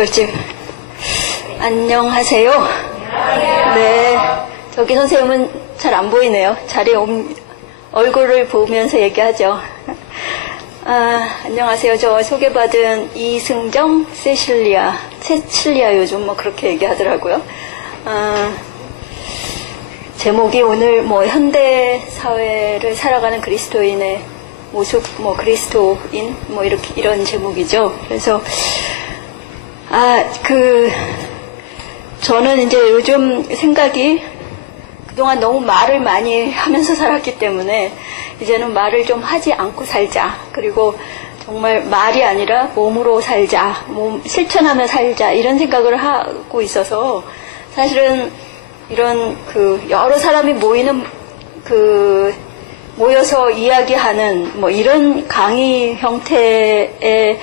어떨지. 안녕하세요. 네. 저기 선생님은 잘 안 보이네요. 자리에 얼굴을 보면서 얘기하죠. 안녕하세요. 저 소개받은 이승정, 세칠리아 요즘 뭐 그렇게 얘기하더라고요. 제목이 오늘 뭐 현대 사회를 살아가는 그리스도인의 모습, 뭐 그리스도인, 뭐 이런 제목이죠. 그래서 저는 이제 요즘 생각이 그동안 너무 말을 많이 하면서 살았기 때문에 이제는 말을 좀 하지 않고 살자. 그리고 정말 말이 아니라 몸으로 살자. 실천하며 살자. 이런 생각을 하고 있어서 사실은 이런 여러 사람이 모여서 이야기하는 뭐 이런 강의 형태의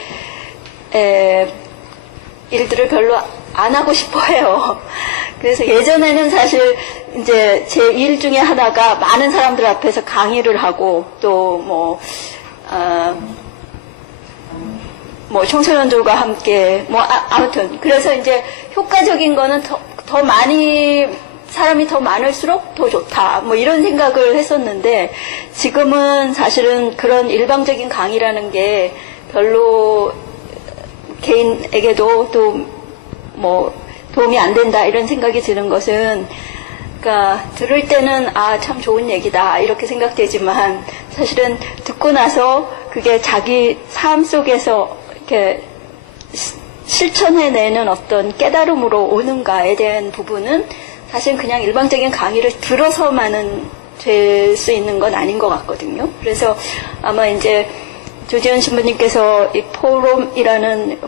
일들을 별로 안 하고 싶어 해요. 그래서 예전에는 사실 이제 제 일 중에 하나가 많은 사람들 앞에서 강의를 하고 또 청소년들과 함께 아무튼 그래서 이제 효과적인 거는 더 많이 사람이 더 많을수록 더 좋다. 뭐 이런 생각을 했었는데 지금은 사실은 그런 일방적인 강의라는 게 별로 개인에게도 도움이 안 된다 이런 생각이 드는 것은 그러니까 들을 때는 참 좋은 얘기다 이렇게 생각되지만 사실은 듣고 나서 그게 자기 삶 속에서 이렇게 실천해내는 어떤 깨달음으로 오는가에 대한 부분은 사실 그냥 일방적인 강의를 들어서만은 될 수 있는 건 아닌 것 같거든요. 그래서 아마 이제 조지현 신부님께서 이 포럼이라는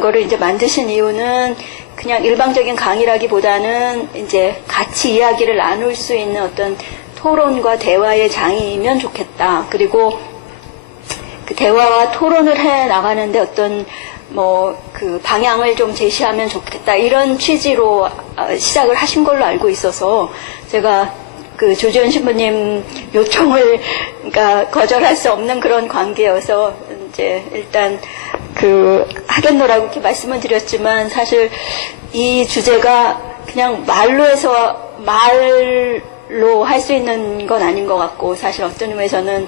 거를 이제 만드신 이유는 그냥 일방적인 강의라기보다는 이제 같이 이야기를 나눌 수 있는 어떤 토론과 대화의 장이면 좋겠다. 그리고 그 대화와 토론을 해 나가는데 어떤 방향을 좀 제시하면 좋겠다. 이런 취지로 시작을 하신 걸로 알고 있어서 제가 조지현 신부님 요청을 그러니까 거절할 수 없는 그런 관계여서 이제 일단 하겠노라고 이렇게 말씀을 드렸지만 사실 이 주제가 그냥 말로 할 수 있는 건 아닌 것 같고 사실 어떤 의미에서는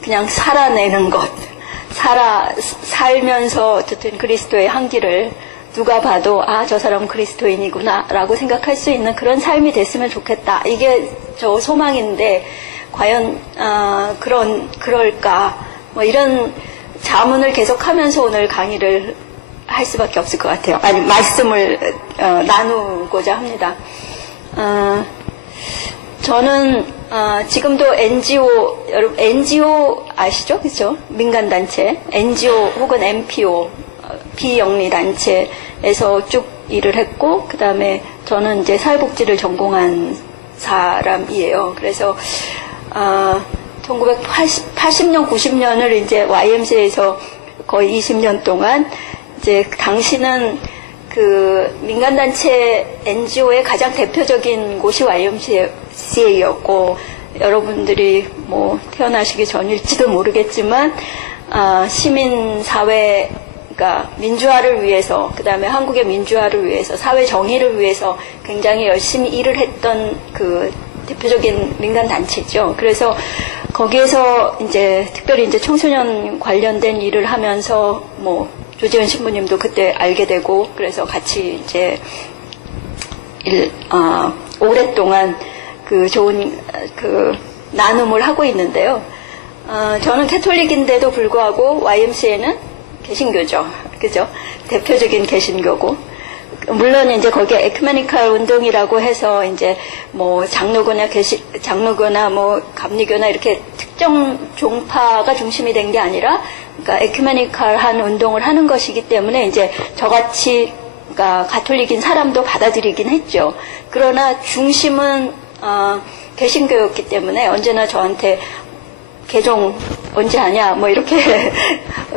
그냥 살아내는 것, 살면서 어쨌든 그리스도의 향기를 누가 봐도 저 사람은 그리스도인이구나 라고 생각할 수 있는 그런 삶이 됐으면 좋겠다. 이게 저 소망인데 과연 그럴까 뭐 이런 자문을 계속하면서 오늘 강의를 할 수밖에 없을 것 같아요. 아니 말씀을 나누고자 합니다. 저는 지금도 여러분 NGO 아시죠? 그죠? 민간단체 NGO 혹은 NPO 비영리단체에서 쭉 일을 했고 그 다음에 저는 이제 사회복지를 전공한 사람이에요. 그래서 1980년 90년을 이제 YMCA에서 거의 20년 동안 이제 당시는 민간단체 NGO의 가장 대표적인 곳이 YMCA였고 여러분들이 태어나시기 전일지도 모르겠지만 시민사회 그러니까 민주화를 위해서 그다음에 한국의 민주화를 위해서 사회 정의를 위해서 굉장히 열심히 일을 했던 대표적인 민간 단체죠. 그래서 거기에서 이제 특별히 이제 청소년 관련된 일을 하면서 조지현 신부님도 그때 알게 되고 그래서 같이 이제 오랫동안 좋은 나눔을 하고 있는데요. 저는 캐톨릭인데도 불구하고 YMCA는 개신교죠. 그죠? 대표적인 개신교고. 물론 이제 거기에 에큐메니컬 운동이라고 해서 이제 장로교나 감리교나 이렇게 특정 종파가 중심이 된 게 아니라 그러니까 에큐메니컬한 운동을 하는 것이기 때문에 이제 저같이 그러니까 가톨릭인 사람도 받아들이긴 했죠. 그러나 중심은 개신교였기 때문에 언제나 저한테 개종 언제 하냐 이렇게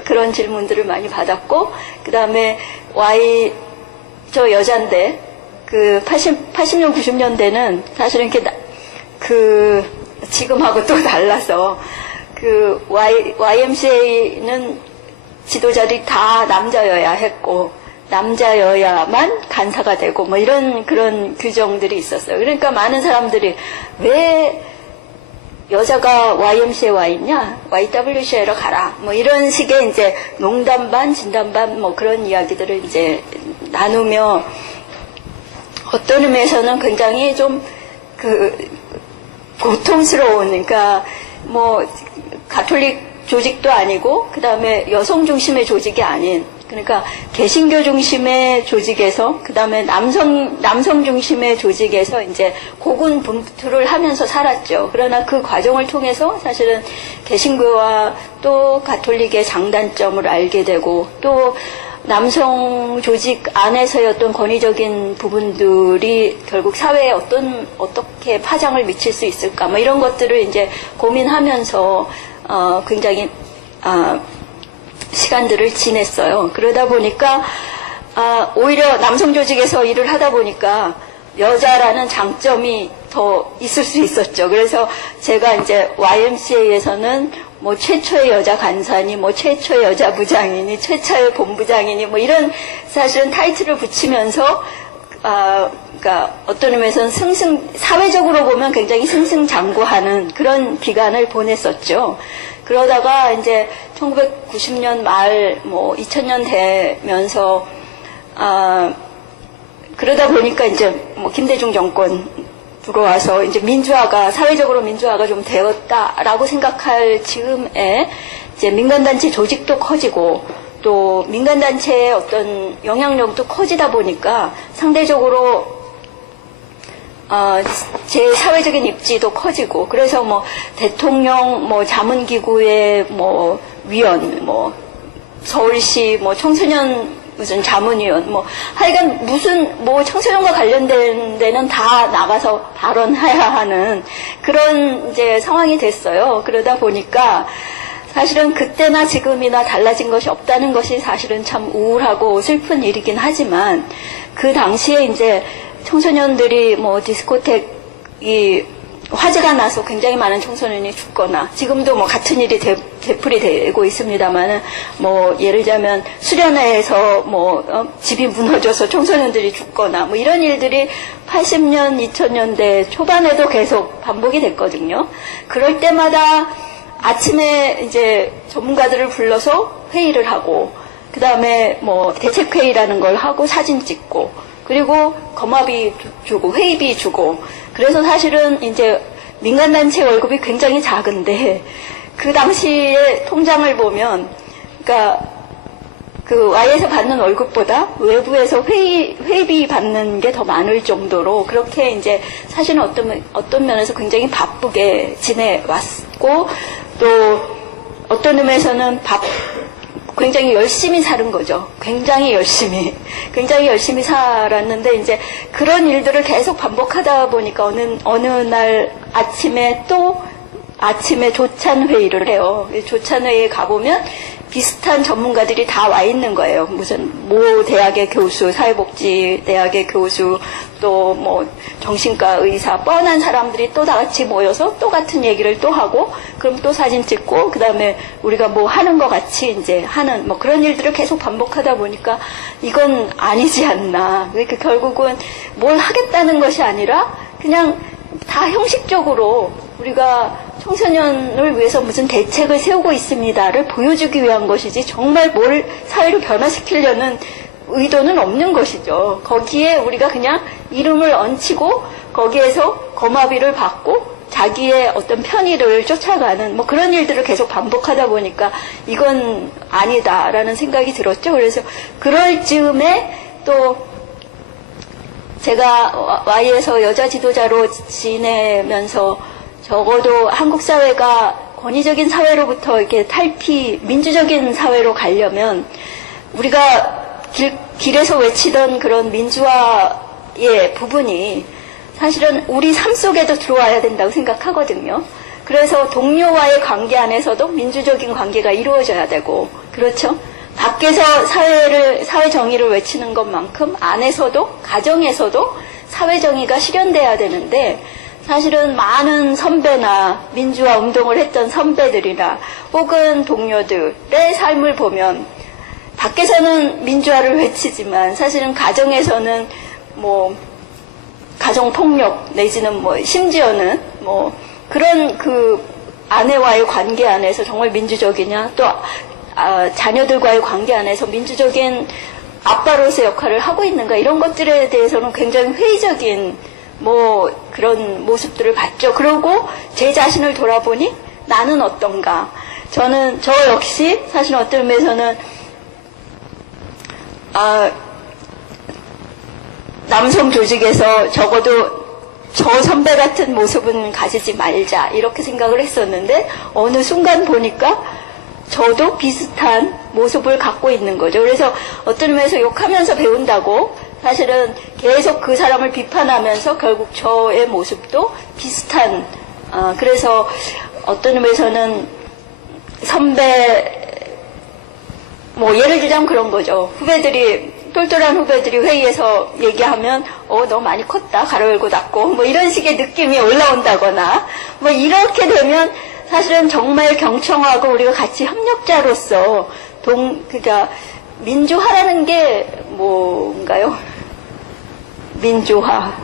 그런 질문들을 많이 받았고 그 다음에 저 여잔데 80년 90년대는 사실은 이렇게 지금하고 또 달라서 YMCA는 지도자들이 다 남자여야 했고 남자여야만 간사가 되고 뭐 이런 그런 규정들이 있었어요. 그러니까 많은 사람들이 왜 여자가 YMCA에 와 있냐? YWCA로 가라. 뭐 이런 식의 이제 농담 반 진담 반 뭐 그런 이야기들을 이제 나누며 어떤 의미에서는 굉장히 좀 고통스러운, 그러니까 뭐 가톨릭 조직도 아니고 그 다음에 여성 중심의 조직이 아닌, 그러니까 개신교 중심의 조직에서 그 다음에 남성 중심의 조직에서 이제 고군분투를 하면서 살았죠. 그러나 그 과정을 통해서 사실은 개신교와 또 가톨릭의 장단점을 알게 되고, 또 남성 조직 안에서의 어떤 권위적인 부분들이 결국 사회에 어떻게 파장을 미칠 수 있을까, 뭐 이런 것들을 이제 고민하면서 굉장히 시간들을 지냈어요. 그러다 보니까 오히려 남성 조직에서 일을 하다 보니까 여자라는 장점이 더 있을 수 있었죠. 그래서 제가 이제 YMCA에서는 뭐 최초의 여자 간사니, 뭐 최초의 여자 부장이니, 최초의 본부장이니, 뭐 이런 사실은 타이틀을 붙이면서 그러니까 어떤 의미에서는 사회적으로 보면 굉장히 승승장구하는 그런 기간을 보냈었죠. 그러다가 이제 1990년 말, 뭐 2000년 되면서 그러다 보니까 이제 뭐 김대중 정권 들어와서 이제 사회적으로 민주화가 좀 되었다라고 생각할 즈음에 이제 민간단체 조직도 커지고 또 민간단체의 어떤 영향력도 커지다 보니까 상대적으로 제 사회적인 입지도 커지고, 그래서 뭐 대통령, 뭐 자문기구의 뭐 위원, 뭐 서울시 뭐 청소년 무슨 자문위원, 뭐 하여간 무슨 뭐 청소년과 관련된 데는 다 나가서 발언해야 하는 그런 이제 상황이 됐어요. 그러다 보니까 사실은 그때나 지금이나 달라진 것이 없다는 것이 사실은 참 우울하고 슬픈 일이긴 하지만, 그 당시에 이제 청소년들이 뭐 디스코텍이 화재가 나서 굉장히 많은 청소년이 죽거나, 지금도 뭐 같은 일이 되풀이 되고 있습니다만은, 뭐 예를 들자면 수련회에서 뭐 집이 무너져서 청소년들이 죽거나 뭐 이런 일들이 80년, 2000년대 초반에도 계속 반복이 됐거든요. 그럴 때마다 아침에 이제 전문가들을 불러서 회의를 하고, 그 다음에 뭐 대책회의라는 걸 하고 사진 찍고, 그리고 거마비 주고 회의비 주고, 그래서 사실은 이제 민간단체 월급이 굉장히 작은데 그 당시에 통장을 보면, 그러니까 그 Y에서 받는 월급보다 외부에서 회의비 받는 게 더 많을 정도로 그렇게 이제 사실은 어떤 면에서 굉장히 바쁘게 지내왔고, 또 어떤 의미에서는 굉장히 열심히 사는 거죠. 굉장히 열심히 살았는데, 이제 그런 일들을 계속 반복하다 보니까 어느 날 아침에 조찬 회의를 해요. 조찬 회의에 가보면 비슷한 전문가들이 다 와 있는 거예요. 무슨 모 대학의 교수, 사회복지 대학의 교수, 또 뭐 정신과 의사, 뻔한 사람들이 또 다 같이 모여서 또 같은 얘기를 또 하고, 그럼 또 사진 찍고, 그 다음에 우리가 뭐 하는 것 같이 이제 하는 뭐 그런 일들을 계속 반복하다 보니까 이건 아니지 않나. 그러니까 결국은 뭘 하겠다는 것이 아니라 그냥 다 형식적으로 우리가 청소년을 위해서 무슨 대책을 세우고 있습니다를 보여주기 위한 것이지, 정말 뭘 사회를 변화시키려는 의도는 없는 것이죠. 거기에 우리가 그냥 이름을 얹히고 거기에서 거마비를 받고 자기의 어떤 편의를 쫓아가는 뭐 그런 일들을 계속 반복하다 보니까 이건 아니다라는 생각이 들었죠. 그래서 그럴 즈음에 또 제가 Y에서 여자 지도자로 지내면서 적어도 한국 사회가 권위적인 사회로부터 이렇게 민주적인 사회로 가려면 우리가 길에서 외치던 그런 민주화의 부분이 사실은 우리 삶 속에도 들어와야 된다고 생각하거든요. 그래서 동료와의 관계 안에서도 민주적인 관계가 이루어져야 되고, 그렇죠? 밖에서 사회 정의를 외치는 것만큼 안에서도, 가정에서도 사회 정의가 실현돼야 되는데, 사실은 많은 민주화 운동을 했던 선배들이나 혹은 동료들의 삶을 보면 밖에서는 민주화를 외치지만 사실은 가정에서는 뭐 가정폭력 내지는 뭐 심지어는 뭐 그런 그 아내와의 관계 안에서 정말 민주적이냐 또 자녀들과의 관계 안에서 민주적인 아빠로서의 역할을 하고 있는가 이런 것들에 대해서는 굉장히 회의적인 뭐 그런 모습들을 봤죠. 그러고 제 자신을 돌아보니 나는 어떤가. 저 역시 사실 어떤 의미에서는 남성 조직에서 적어도 저 선배 같은 모습은 가지지 말자 이렇게 생각을 했었는데 어느 순간 보니까 저도 비슷한 모습을 갖고 있는 거죠. 그래서 어떤 의미에서 욕하면서 배운다고 사실은 계속 그 사람을 비판하면서 결국 저의 모습도 비슷한 그래서 어떤 의미에서는 선배 뭐 예를 들자면 그런 거죠. 똘똘한 후배들이 회의에서 얘기하면 너 많이 컸다 가로 열고 닫고 뭐 이런 식의 느낌이 올라온다거나 뭐 이렇게 되면 사실은 정말 경청하고 우리가 같이 협력자로서 그러니까 민주화라는 게 뭔가요? 민주화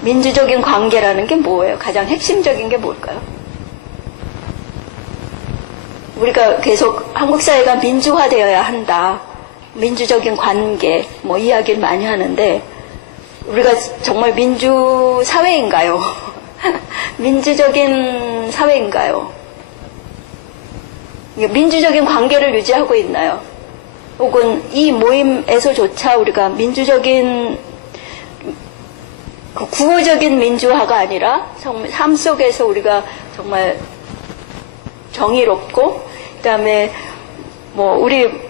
민주적인 관계라는 게 뭐예요? 가장 핵심적인 게 뭘까요? 우리가 계속 한국 사회가 민주화되어야 한다. 민주적인 관계, 뭐 이야기를 많이 하는데 우리가 정말 민주 사회인가요? 민주적인 사회인가요? 민주적인 관계를 유지하고 있나요? 혹은 이 모임에서조차 우리가 민주적인 구호적인 민주화가 아니라 정말 삶 속에서 우리가 정말 정의롭고 그다음에 뭐 우리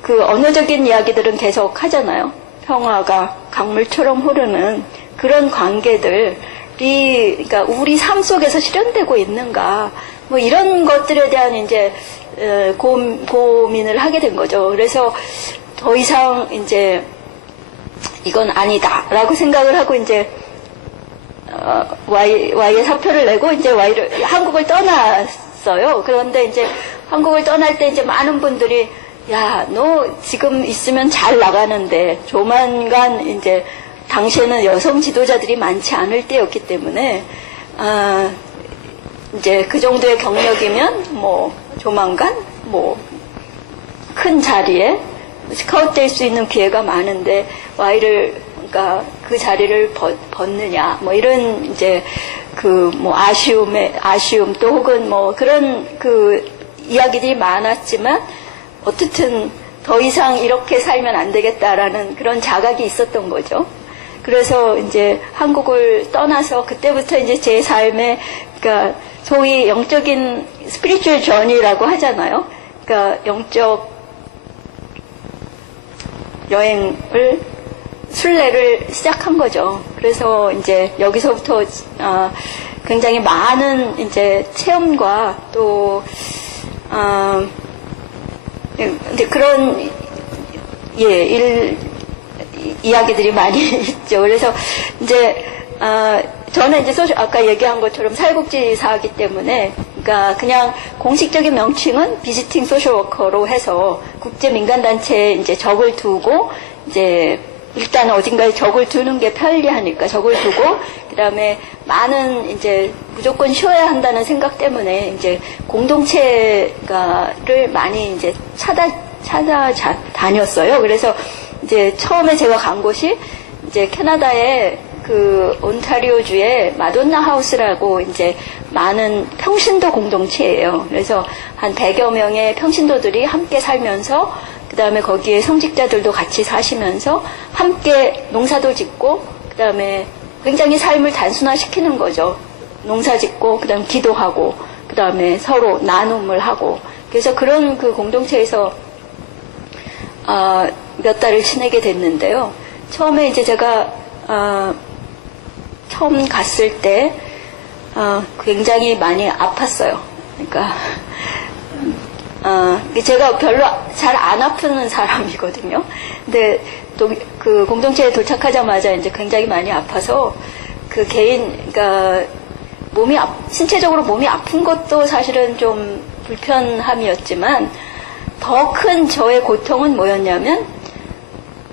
그 언어적인 이야기들은 계속 하잖아요. 평화가 강물처럼 흐르는 그런 관계들이 그러니까 우리 삶 속에서 실현되고 있는가 뭐 이런 것들에 대한 이제 고민을 하게 된 거죠. 그래서 더 이상 이제 이건 아니다라고 생각을 하고 이제 Y의 사표를 내고 이제 한국을 떠났어요. 그런데 이제 한국을 떠날 때 이제 많은 분들이 야, 너 지금 있으면 잘 나가는데 조만간 이제 당시에는 여성 지도자들이 많지 않을 때였기 때문에 이제 그 정도의 경력이면 뭐 조만간 뭐 큰 자리에 스카웃될 수 있는 기회가 많은데 그러니까 그 자리를 벗느냐 뭐 이런 이제 그 뭐 아쉬움 또 혹은 뭐 그런 그 이야기들이 많았지만 어쨌든 더 이상 이렇게 살면 안 되겠다라는 그런 자각이 있었던 거죠. 그래서 이제 한국을 떠나서 그때부터 이제 제 삶에 그러니까 소위 영적인 스피리추얼 저니라고 하잖아요. 그러니까 영적 여행을 순례를 시작한 거죠. 그래서 이제 여기서부터 굉장히 많은 이제 체험과 또 근데 그런 이야기들이 많이 있죠. 그래서 이제 저는 이제 아까 얘기한 것처럼 사회복지사이기 때문에 그러니까 그냥 공식적인 명칭은 비지팅 소셜워커로 해서 국제 민간단체에 이제 적을 두고 이제 일단 어딘가에 적을 두는 게 편리하니까 적을 두고 그다음에 많은 이제 무조건 쉬어야 한다는 생각 때문에 이제 공동체가를 많이 이제 다녔어요. 그래서 이제 처음에 제가 간 곳이 이제 캐나다의 그 온타리오주의 마돈나 하우스라고 이제 많은 평신도 공동체예요. 그래서 한 100여 명의 평신도들이 함께 살면서 그 다음에 거기에 성직자들도 같이 사시면서 함께 농사도 짓고 그 다음에 굉장히 삶을 단순화시키는 거죠. 농사 짓고 그 다음에 기도하고 그 다음에 서로 나눔을 하고 그래서 그런 그 공동체에서 몇 달을 지내게 됐는데요. 처음에 이제 제가 처음 갔을 때 굉장히 많이 아팠어요. 그러니까 제가 별로 잘 안 아프는 사람이거든요. 근데 또 그 공동체에 도착하자마자 이제 굉장히 많이 아파서 그 그러니까 신체적으로 몸이 아픈 것도 사실은 좀 불편함이었지만 더 큰 저의 고통은 뭐였냐면,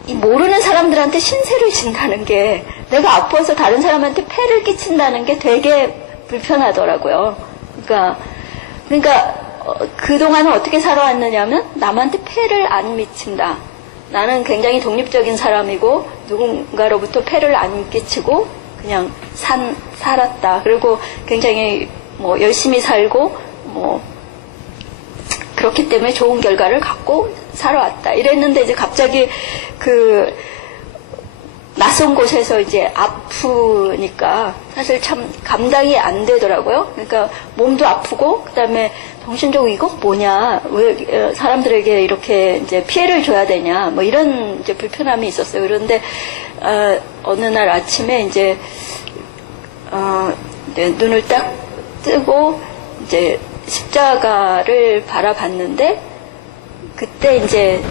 이 모르는 사람들한테 신세를 진다는 게, 내가 아파서 다른 사람한테 폐를 끼친다는 게 되게 불편하더라고요. 그러니까 그동안은 어떻게 살아왔느냐면, 남한테 폐를 안 미친다. 나는 굉장히 독립적인 사람이고, 누군가로부터 폐를 안 끼치고, 그냥 살았다. 그리고 굉장히 뭐 열심히 살고, 뭐, 그렇기 때문에 좋은 결과를 갖고 살아왔다. 이랬는데 이제 갑자기 낯선 곳에서 이제 아프니까 사실 참 감당이 안 되더라고요. 그러니까 몸도 아프고, 그 다음에 정신적으로 이거 뭐냐, 왜 사람들에게 이렇게 이제 피해를 줘야 되냐, 뭐 이런 이제 불편함이 있었어요. 그런데, 어느 날 아침에 이제 눈을 딱 뜨고 이제 십자가를 바라봤는데, 그때 이제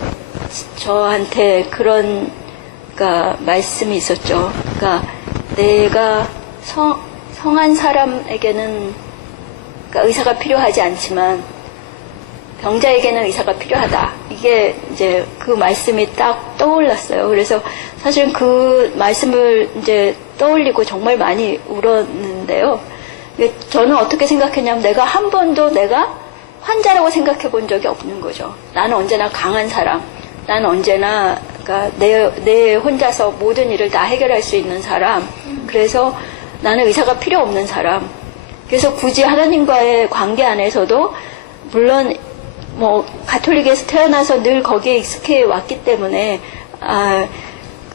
저한테 그런 말씀이 있었죠. 그러니까 내가 성한 사람에게는 의사가 필요하지 않지만 병자에게는 의사가 필요하다. 이게 이제 그 말씀이 딱 떠올랐어요. 그래서 사실은 그 말씀을 이제 떠올리고 정말 많이 울었는데요. 저는 어떻게 생각했냐면, 내가 한 번도 내가 환자라고 생각해 본 적이 없는 거죠. 나는 언제나 강한 사람, 나는 언제나 내 혼자서 모든 일을 다 해결할 수 있는 사람, 그래서 나는 의사가 필요 없는 사람. 그래서 굳이 하나님과의 관계 안에서도, 물론 뭐 가톨릭에서 태어나서 늘 거기에 익숙해 왔기 때문에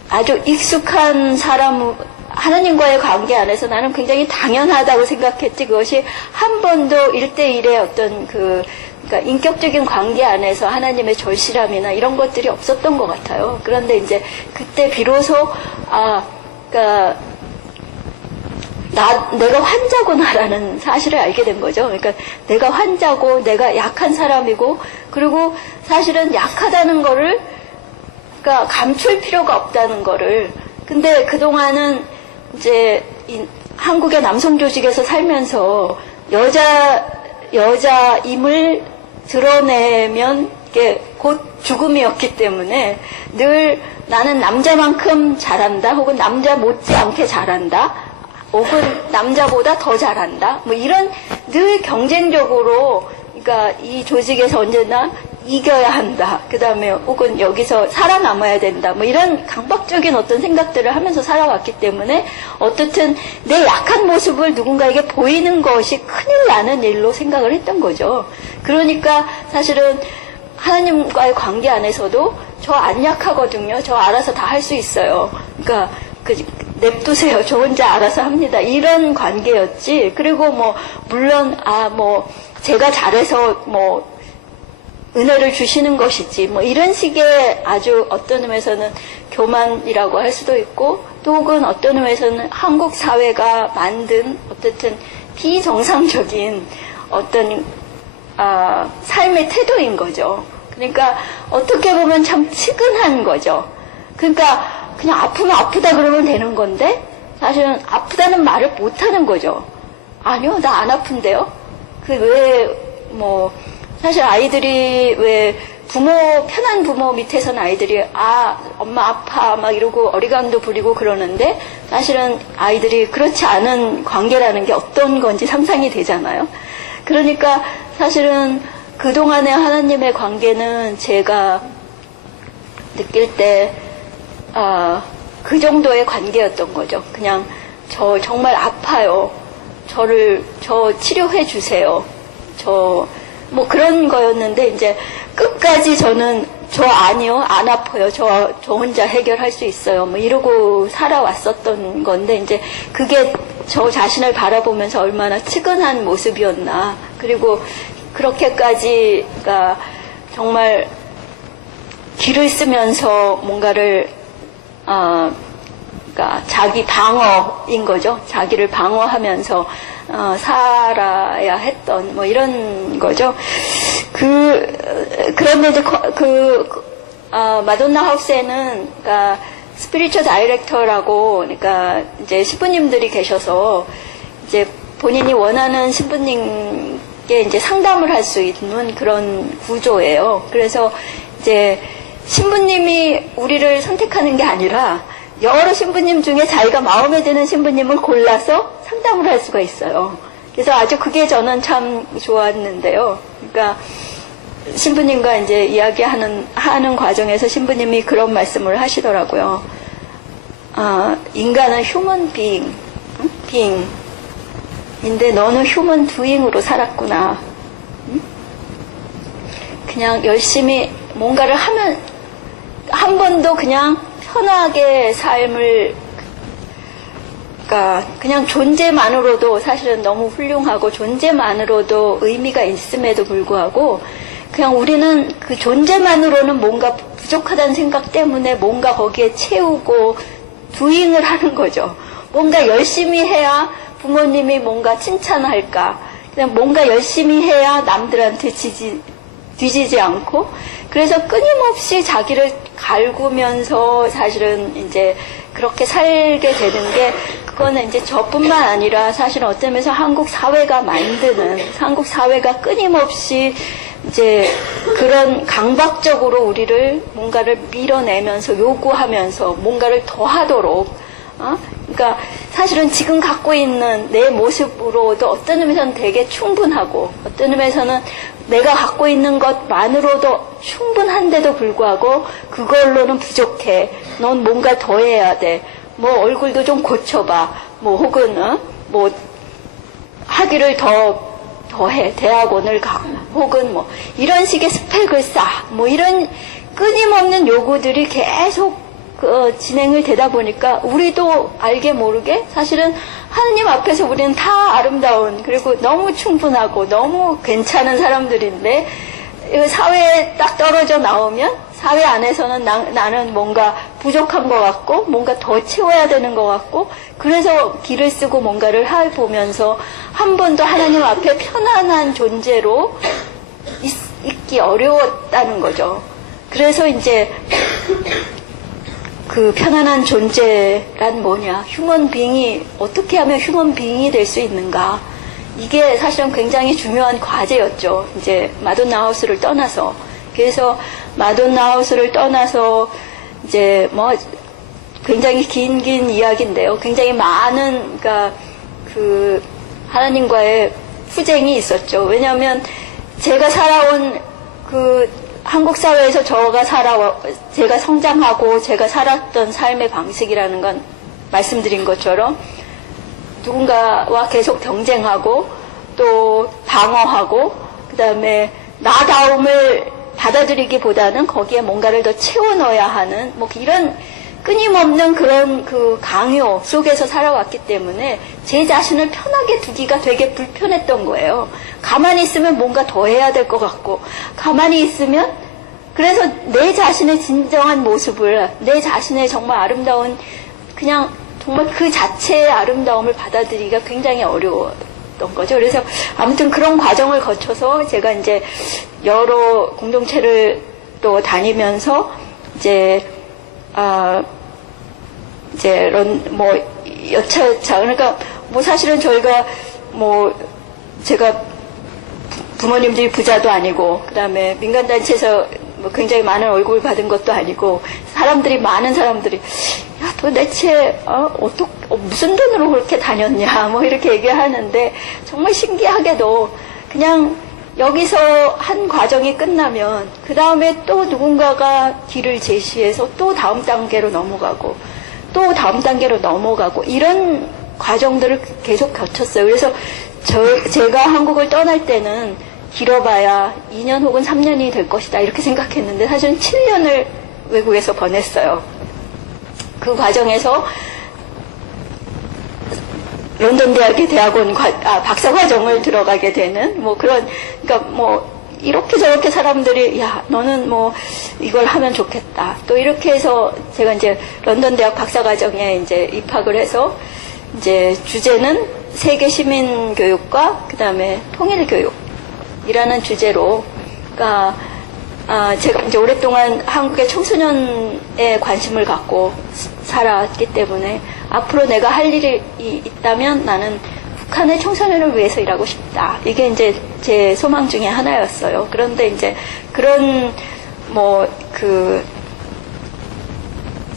아주 익숙한 사람, 하나님과의 관계 안에서 나는 굉장히 당연하다고 생각했지, 그것이 한 번도 1대1의 어떤 그러니까 인격적인 관계 안에서 하나님의 절실함이나 이런 것들이 없었던 것 같아요. 그런데 이제 그때 비로소, 그러니까 내가 환자구나라는 사실을 알게 된 거죠. 그러니까 내가 환자고, 내가 약한 사람이고, 그리고 사실은 약하다는 거를, 그러니까 감출 필요가 없다는 거를. 근데 그동안은 이제 한국의 남성 조직에서 살면서 여자임을 드러내면 이게 곧 죽음이었기 때문에 늘 나는 남자만큼 잘한다, 혹은 남자 못지않게 잘한다, 혹은 남자보다 더 잘한다, 뭐 이런 늘 경쟁적으로, 그러니까 이 조직에서 언제나 이겨야 한다, 그 다음에 혹은 여기서 살아남아야 된다, 뭐 이런 강박적인 어떤 생각들을 하면서 살아왔기 때문에 어떻든 내 약한 모습을 누군가에게 보이는 것이 큰일 나는 일로 생각을 했던 거죠. 그러니까 사실은 하나님과의 관계 안에서도 저 안 약하거든요, 저 알아서 다 할 수 있어요, 그러니까 냅두세요, 저 혼자 알아서 합니다, 이런 관계였지. 그리고 뭐 물론 뭐 제가 잘해서 뭐 은혜를 주시는 것이지, 뭐 이런 식의 아주 어떤 의미에서는 교만이라고 할 수도 있고, 또 혹은 어떤 의미에서는 한국 사회가 만든 어쨌든 비정상적인 어떤 삶의 태도인 거죠. 그러니까 어떻게 보면 참 측은한 거죠. 그러니까 그냥 아프면 아프다 그러면 되는 건데, 사실은 아프다는 말을 못 하는 거죠. 아니요, 나 안 아픈데요. 사실 아이들이 왜 편한 부모 밑에서는 아이들이 엄마 아파 막 이러고 어리광도 부리고 그러는데, 사실은 아이들이 그렇지 않은 관계라는 게 어떤 건지 상상이 되잖아요. 그러니까 사실은 그동안의 하나님의 관계는 제가 느낄 때 그 정도의 관계였던 거죠. 그냥 저 정말 아파요, 저 치료해 주세요, 뭐 그런 거였는데, 이제 끝까지 저는 아니요, 안 아파요, 저 혼자 해결할 수 있어요, 뭐 이러고 살아왔었던 건데, 이제 그게 저 자신을 바라보면서 얼마나 측은한 모습이었나. 그리고 그렇게까지, 그러니까 정말 기를 쓰면서 뭔가를 그러니까 자기 방어인 거죠. 자기를 방어하면서 살아야 했던 뭐 이런 거죠. 그런데 이제 마돈나 하우스에는 그러니까 스피리처 다이렉터라고, 그러니까 이제 신부님들이 계셔서 이제 본인이 원하는 신부님께 이제 상담을 할 수 있는 그런 구조예요. 그래서 이제 신부님이 우리를 선택하는 게 아니라 여러 신부님 중에 자기가 마음에 드는 신부님을 골라서 상담을 할 수가 있어요. 그래서 아주 그게 저는 참 좋았는데요. 그러니까 신부님과 이제 이야기하는 과정에서 신부님이 그런 말씀을 하시더라고요. 인간은 휴먼 비잉인데 너는 휴먼 두잉으로 살았구나. 그냥 열심히 뭔가를 하면 한 번도 그냥 편하게 삶을, 그러니까 그냥 존재만으로도 사실은 너무 훌륭하고 존재만으로도 의미가 있음에도 불구하고 그냥 우리는 그 존재만으로는 뭔가 부족하다는 생각 때문에 뭔가 거기에 채우고 두잉을 하는 거죠. 뭔가 열심히 해야 부모님이 뭔가 칭찬할까, 그냥 뭔가 열심히 해야 남들한테 뒤지지 않고, 그래서 끊임없이 자기를 갈구면서 사실은 이제 그렇게 살게 되는 게, 그거는 이제 저뿐만 아니라 사실은 어떤 면에서 한국 사회가 끊임없이 이제 그런 강박적으로 우리를 뭔가를 밀어내면서 요구하면서 뭔가를 더 하도록, 그러니까 사실은 지금 갖고 있는 내 모습으로도 어떤 의미에서는 되게 충분하고 어떤 의미에서는 내가 갖고 있는 것만으로도 충분한데도 불구하고 그걸로는 부족해. 넌 뭔가 더 해야 돼. 뭐 얼굴도 좀 고쳐봐. 뭐 혹은 뭐 학위를 더 해. 대학원을 가. 혹은 뭐 이런 식의 스펙을 쌓아. 뭐 이런 끊임없는 요구들이 계속 진행을 되다 보니까 우리도 알게 모르게 사실은 하느님 앞에서 우리는 다 아름다운, 그리고 너무 충분하고 너무 괜찮은 사람들인데 사회에 딱 떨어져 나오면 사회 안에서는 나는 뭔가 부족한 것 같고 뭔가 더 채워야 되는 것 같고, 그래서 길을 쓰고 뭔가를 해보면서 한 번도 하나님 앞에 편안한 존재로 있기 어려웠다는 거죠. 그래서 이제 그 편안한 존재란 뭐냐, 휴먼 빙이 어떻게 하면 휴먼 빙이 될 수 있는가, 이게 사실은 굉장히 중요한 과제였죠. 이제 마돈나 하우스를 떠나서. 그래서 마돈나 하우스를 떠나서 이제 뭐 굉장히 긴 이야기인데요. 굉장히 많은, 그러니까 그 하나님과의 투쟁이 있었죠. 왜냐하면 제가 살아온 그 한국 사회에서 제가 성장하고 제가 살았던 삶의 방식이라는 건 말씀드린 것처럼 누군가와 계속 경쟁하고 또 방어하고 그다음에 나다움을 받아들이기보다는 거기에 뭔가를 더 채워 넣어야 하는 뭐 이런 끊임없는 그런 그 강요 속에서 살아왔기 때문에 제 자신을 편하게 두기가 되게 불편했던 거예요. 가만히 있으면 뭔가 더 해야 될 것 같고, 가만히 있으면, 그래서 내 자신의 진정한 모습을, 내 자신의 정말 아름다운, 그냥 정말 그 자체의 아름다움을 받아들이기가 굉장히 어려웠던 거죠. 그래서 아무튼 그런 과정을 거쳐서 제가 이제 여러 공동체를 또 다니면서 여차여차, 그러니까 뭐 사실은 저희가 뭐 제가 부모님들이 부자도 아니고 그다음에 민간단체에서 뭐 굉장히 많은 월급을 받은 것도 아니고 많은 사람들이 야 도대체 무슨 돈으로 그렇게 다녔냐 뭐 이렇게 얘기하는데, 정말 신기하게도 그냥 여기서 한 과정이 끝나면 그 다음에 또 누군가가 길을 제시해서 또 다음 단계로 넘어가고 또 다음 단계로 넘어가고 이런 과정들을 계속 거쳤어요. 그래서 제가 한국을 떠날 때는 길어봐야 2년 혹은 3년이 될 것이다 이렇게 생각했는데 사실은 7년을 외국에서 보냈어요. 그 과정에서 런던 대학의 박사과정을 들어가게 되는 그러니까 이렇게 저렇게 사람들이 야 너는 뭐 이걸 하면 좋겠다 또 이렇게 해서 제가 이제 런던 대학 박사과정에 이제 입학을 해서 이제 주제는 세계 시민 교육과 그다음에 통일 교육이라는 주제로, 그러니까 제가 이제 오랫동안 한국의 청소년에 관심을 갖고 살았기 때문에 앞으로 내가 할 일이 있다면 나는 북한의 청소년을 위해서 일하고 싶다. 이게 이제 제 소망 중에 하나였어요. 그런데 이제 그런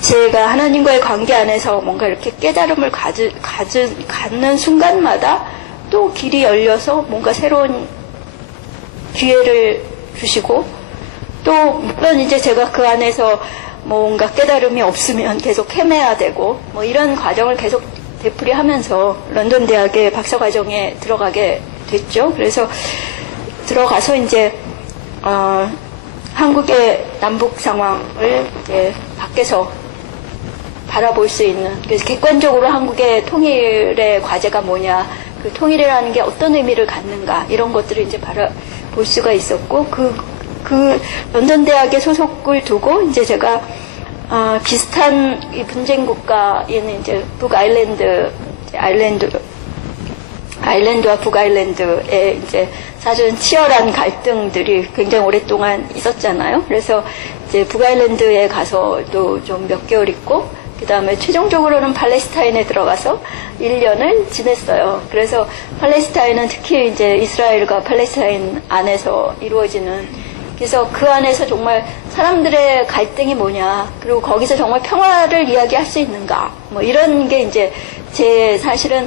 제가 하나님과의 관계 안에서 뭔가 이렇게 깨달음을 갖는 순간마다 또 길이 열려서 뭔가 새로운 기회를 주시고, 또 물론 이제 제가 그 안에서 뭔가 깨달음이 없으면 계속 헤매야 되고 이런 과정을 계속 되풀이하면서 런던 대학의 박사 과정에 들어가게 됐죠. 그래서 들어가서 이제 한국의 남북 상황을 이제 밖에서 바라볼 수 있는, 그래서 객관적으로 한국의 통일의 과제가 뭐냐, 그 통일이라는 게 어떤 의미를 갖는가, 이런 것들을 이제 바라볼 수가 있었고, 그 런던 대학의 소속을 두고 이제 제가 비슷한 이 분쟁 국가인 이제 아일랜드와 북아일랜드에 이제 사실은 치열한 갈등들이 굉장히 오랫동안 있었잖아요. 그래서 이제 북아일랜드에 가서도 좀 몇 개월 있고, 그 다음에 최종적으로는 팔레스타인에 들어가서 1년을 지냈어요. 그래서 팔레스타인은 특히 이제 이스라엘과 팔레스타인 안에서 이루어지는, 그래서 그 안에서 정말 사람들의 갈등이 뭐냐, 그리고 거기서 정말 평화를 이야기할 수 있는가, 이런 게 이제 제 사실은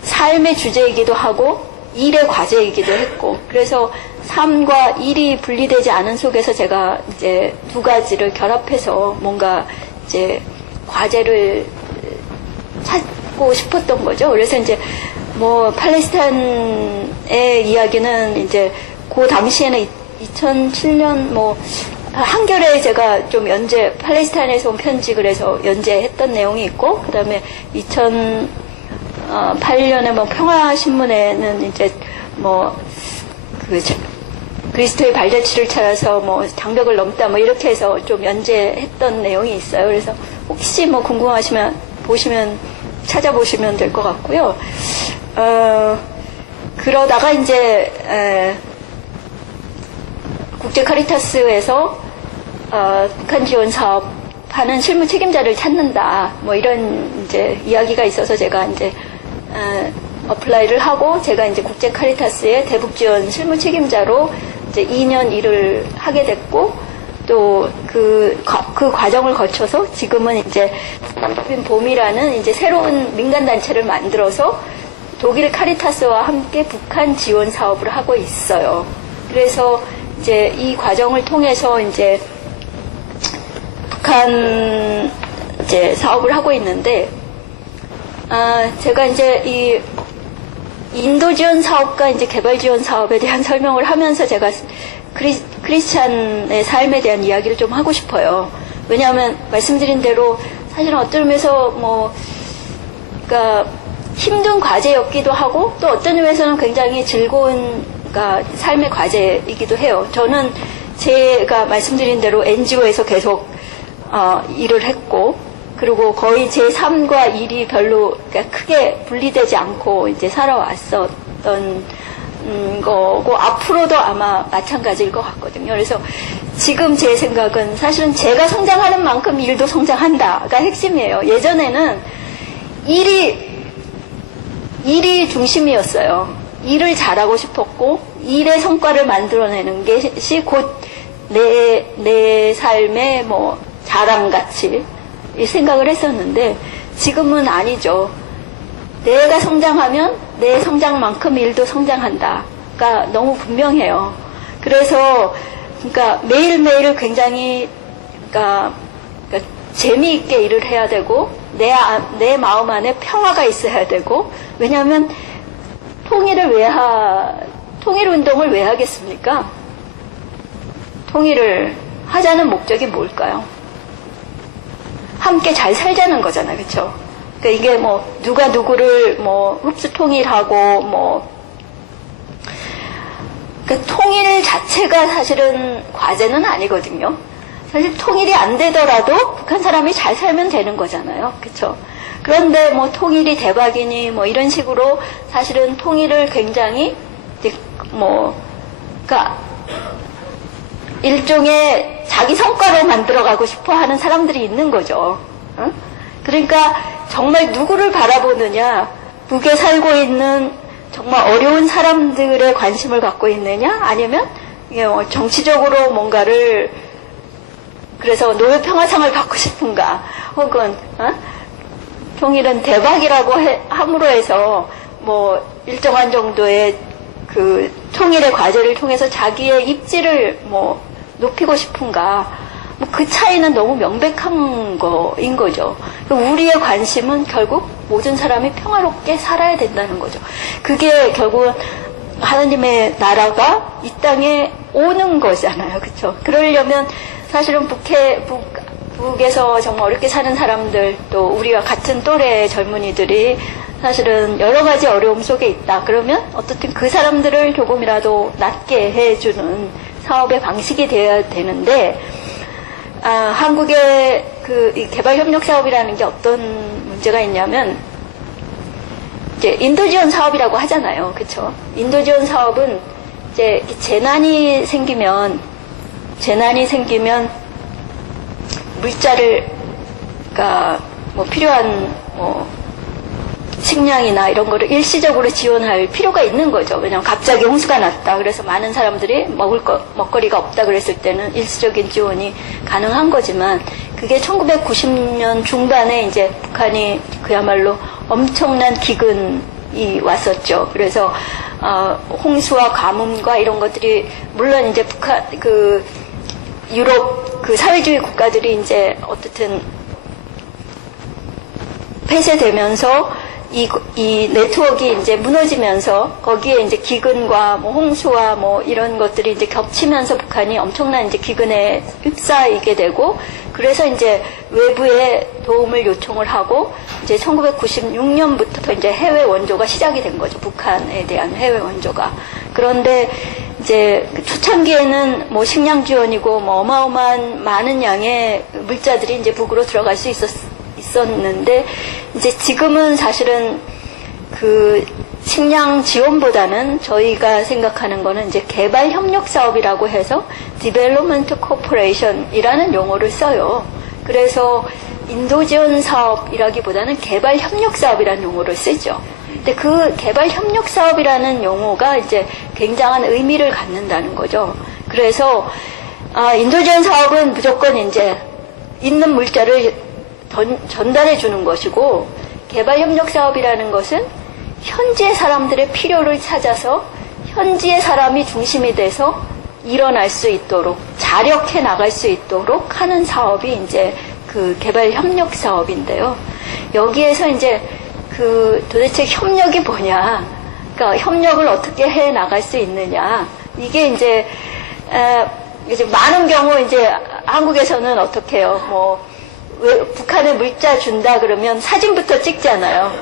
삶의 주제이기도 하고 일의 과제이기도 했고, 그래서 삶과 일이 분리되지 않은 속에서 제가 이제 두 가지를 결합해서 뭔가 이제 과제를 찾고 싶었던 거죠. 그래서 이제 팔레스타인의 이야기는 이제 그 당시에는 2007년 한겨레에 제가 좀 팔레스타인에서 온 편지 그래서 연재했던 내용이 있고, 그 다음에 2008년에 평화신문에는 이제 그리스도의 발자취를 찾아서 장벽을 넘다 이렇게 해서 좀 연재했던 내용이 있어요. 그래서 혹시 궁금하시면 찾아보시면 될 것 같고요. 그러다가 이제 국제 카리타스에서 북한 지원 사업 하는 실무 책임자를 찾는다. 이런 이제 이야기가 있어서 제가 이제 어플라이를 하고, 제가 이제 국제 카리타스의 대북 지원 실무 책임자로 이제 2년 일을 하게 됐고, 또 그 과정을 거쳐서 지금은 이제 남북인 봄이라는 이제 새로운 민간단체를 만들어서 독일 카리타스와 함께 북한 지원 사업을 하고 있어요. 그래서 이제 이 과정을 통해서 이제 북한 이제 사업을 하고 있는데, 제가 이제 이 인도 지원 사업과 이제 개발 지원 사업에 대한 설명을 하면서 제가 크리스찬의 삶에 대한 이야기를 좀 하고 싶어요. 왜냐하면 말씀드린 대로 사실은 어떤 의미에서 그러니까 힘든 과제였기도 하고, 또 어떤 의미에서는 굉장히 즐거운 삶의 과제이기도 해요. 저는 제가 말씀드린 대로 NGO에서 계속 일을 했고, 그리고 거의 제 삶과 일이 별로 크게 분리되지 않고 이제 살아왔었던 거고, 앞으로도 아마 마찬가지일 것 같거든요. 그래서 지금 제 생각은 사실은 제가 성장하는 만큼 일도 성장한다가 핵심이에요. 예전에는 일이 중심이었어요. 일을 잘하고 싶었고, 일의 성과를 만들어내는 것이 곧 내 삶의 자랑같이 이 생각을 했었는데, 지금은 아니죠. 내가 성장하면 내 성장만큼 일도 성장한다가 너무 분명해요. 그래서 그러니까 매일매일 굉장히 그러니까 재미있게 일을 해야 되고, 내 마음 안에 평화가 있어야 되고, 왜냐하면 통일 운동을 왜 하겠습니까? 통일을 하자는 목적이 뭘까요? 함께 잘 살자는 거잖아요. 그렇죠? 그러니까 이게 누가 누구를 흡수 통일하고 그러니까 통일 자체가 사실은 과제는 아니거든요. 사실 통일이 안 되더라도 북한 사람이 잘 살면 되는 거잖아요. 그렇죠? 그런데 통일이 대박이니 이런 식으로 사실은 통일을 굉장히 그러니까 일종의 자기 성과로 만들어가고 싶어 하는 사람들이 있는 거죠. 응? 그러니까 정말 누구를 바라보느냐, 북에 살고 있는 정말 어려운 사람들의 관심을 갖고 있느냐? 아니면 이게 정치적으로 뭔가를 그래서 노벨 평화상을 받고 싶은가? 혹은 통일은 대박이라고 함으로 해서 뭐 일정한 정도의 그 통일의 과제를 통해서 자기의 입지를 뭐 높이고 싶은가? 뭐 그 차이는 너무 명백한 거인 거죠. 우리의 관심은 결국 모든 사람이 평화롭게 살아야 된다는 거죠. 그게 결국은 하나님의 나라가 이 땅에 오는 거잖아요. 그렇죠? 그러려면 사실은 북에서 정말 어렵게 사는 사람들, 또 우리와 같은 또래의 젊은이들이 사실은 여러 가지 어려움 속에 있다. 그러면 어떻든 그 사람들을 조금이라도 낫게 해주는 사업의 방식이 되어야 되는데, 한국의 이 개발협력 사업이라는 게 어떤 문제가 있냐면, 이제 인도지원 사업이라고 하잖아요. 그쵸? 인도지원 사업은 이제 재난이 생기면 물자를, 그러니까 뭐 필요한 식량이나 이런 거를 일시적으로 지원할 필요가 있는 거죠. 왜냐하면 갑자기 홍수가 났다. 그래서 많은 사람들이 먹거리가 없다 그랬을 때는 일시적인 지원이 가능한 거지만, 그게 1990년 중반에 이제 북한이 그야말로 엄청난 기근이 왔었죠. 그래서 홍수와 가뭄과 이런 것들이 물론 이제 유럽 사회주의 국가들이 이제 어떻든 폐쇄되면서 이 네트워크가 이제 무너지면서 거기에 이제 기근과 뭐 홍수와 뭐 이런 것들이 이제 겹치면서 북한이 엄청난 이제 기근에 휩싸이게 되고, 그래서 이제 외부의 도움을 요청을 하고, 이제 1996년부터 이제 해외 원조가 시작이 된 거죠. 북한에 대한 해외 원조가. 그런데 이제 초창기에는 뭐 식량 지원이고 뭐 어마어마한 많은 양의 물자들이 이제 북으로 들어갈 수 있었는데, 이제 지금은 사실은 그 식량 지원보다는 저희가 생각하는 거는 이제 개발 협력 사업이라고 해서 Development Cooperation이라는 용어를 써요. 그래서 인도 지원 사업이라기보다는 개발 협력 사업이라는 용어를 쓰죠. 근데 그 개발 협력 사업이라는 용어가 이제 굉장한 의미를 갖는다는 거죠. 그래서 인도 지원 사업은 무조건 이제 있는 물자를 전달해 주는 것이고, 개발협력 사업이라는 것은 현지의 사람들의 필요를 찾아서 현지의 사람이 중심이 돼서 일어날 수 있도록, 자력해 나갈 수 있도록 하는 사업이 이제 그 개발협력 사업인데요. 여기에서 이제 도대체 협력이 뭐냐, 그러니까 협력을 어떻게 해 나갈 수 있느냐, 이게 이제 많은 경우 이제 한국에서는 어떻게 해요? 북한에 물자 준다 그러면 사진부터 찍잖아요.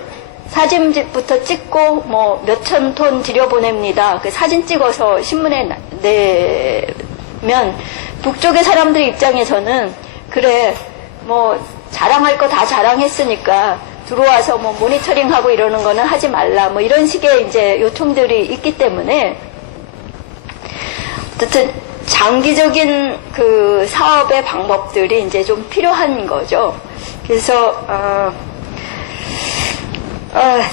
사진부터 찍고 뭐 몇천 톤 들여보냅니다. 그 사진 찍어서 신문에 내면 북쪽의 사람들 입장에서는 그래 뭐 자랑할 거 다 자랑했으니까 들어와서 뭐 모니터링하고 이러는 거는 하지 말라, 뭐 이런 식의 이제 요청들이 있기 때문에 어쨌든 장기적인 그 사업의 방법들이 이제 좀 필요한 거죠. 그래서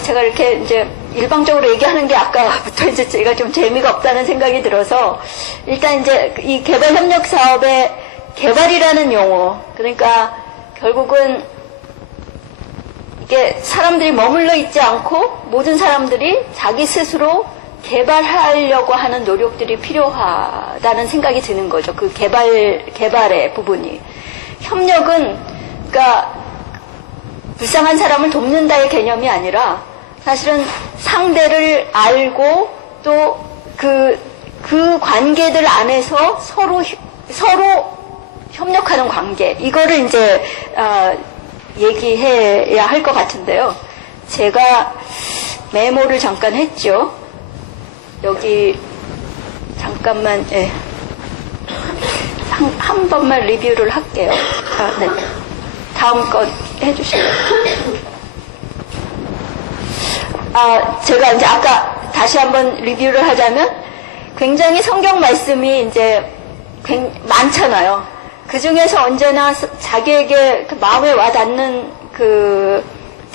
제가 이렇게 이제 일방적으로 얘기하는 게 아까부터 이제 제가 좀 재미가 없다는 생각이 들어서, 일단 이제 이 개발협력 사업의 개발이라는 용어, 그러니까 결국은 이게 사람들이 머물러 있지 않고 모든 사람들이 자기 스스로 개발하려고 하는 노력들이 필요하다는 생각이 드는 거죠. 그 개발의 부분이. 협력은, 그러니까, 불쌍한 사람을 돕는다의 개념이 아니라, 사실은 상대를 알고, 또 그 관계들 안에서 서로 협력하는 관계. 이거를 이제, 얘기해야 할 것 같은데요. 제가 메모를 잠깐 했죠. 여기 잠깐만 한 번만 리뷰를 할게요. 네. 다음 건 해주실래요? 제가 이제 아까 다시 한번 리뷰를 하자면, 굉장히 성경 말씀이 이제 많잖아요. 그 중에서 언제나 자기에게 그 마음에 와닿는 그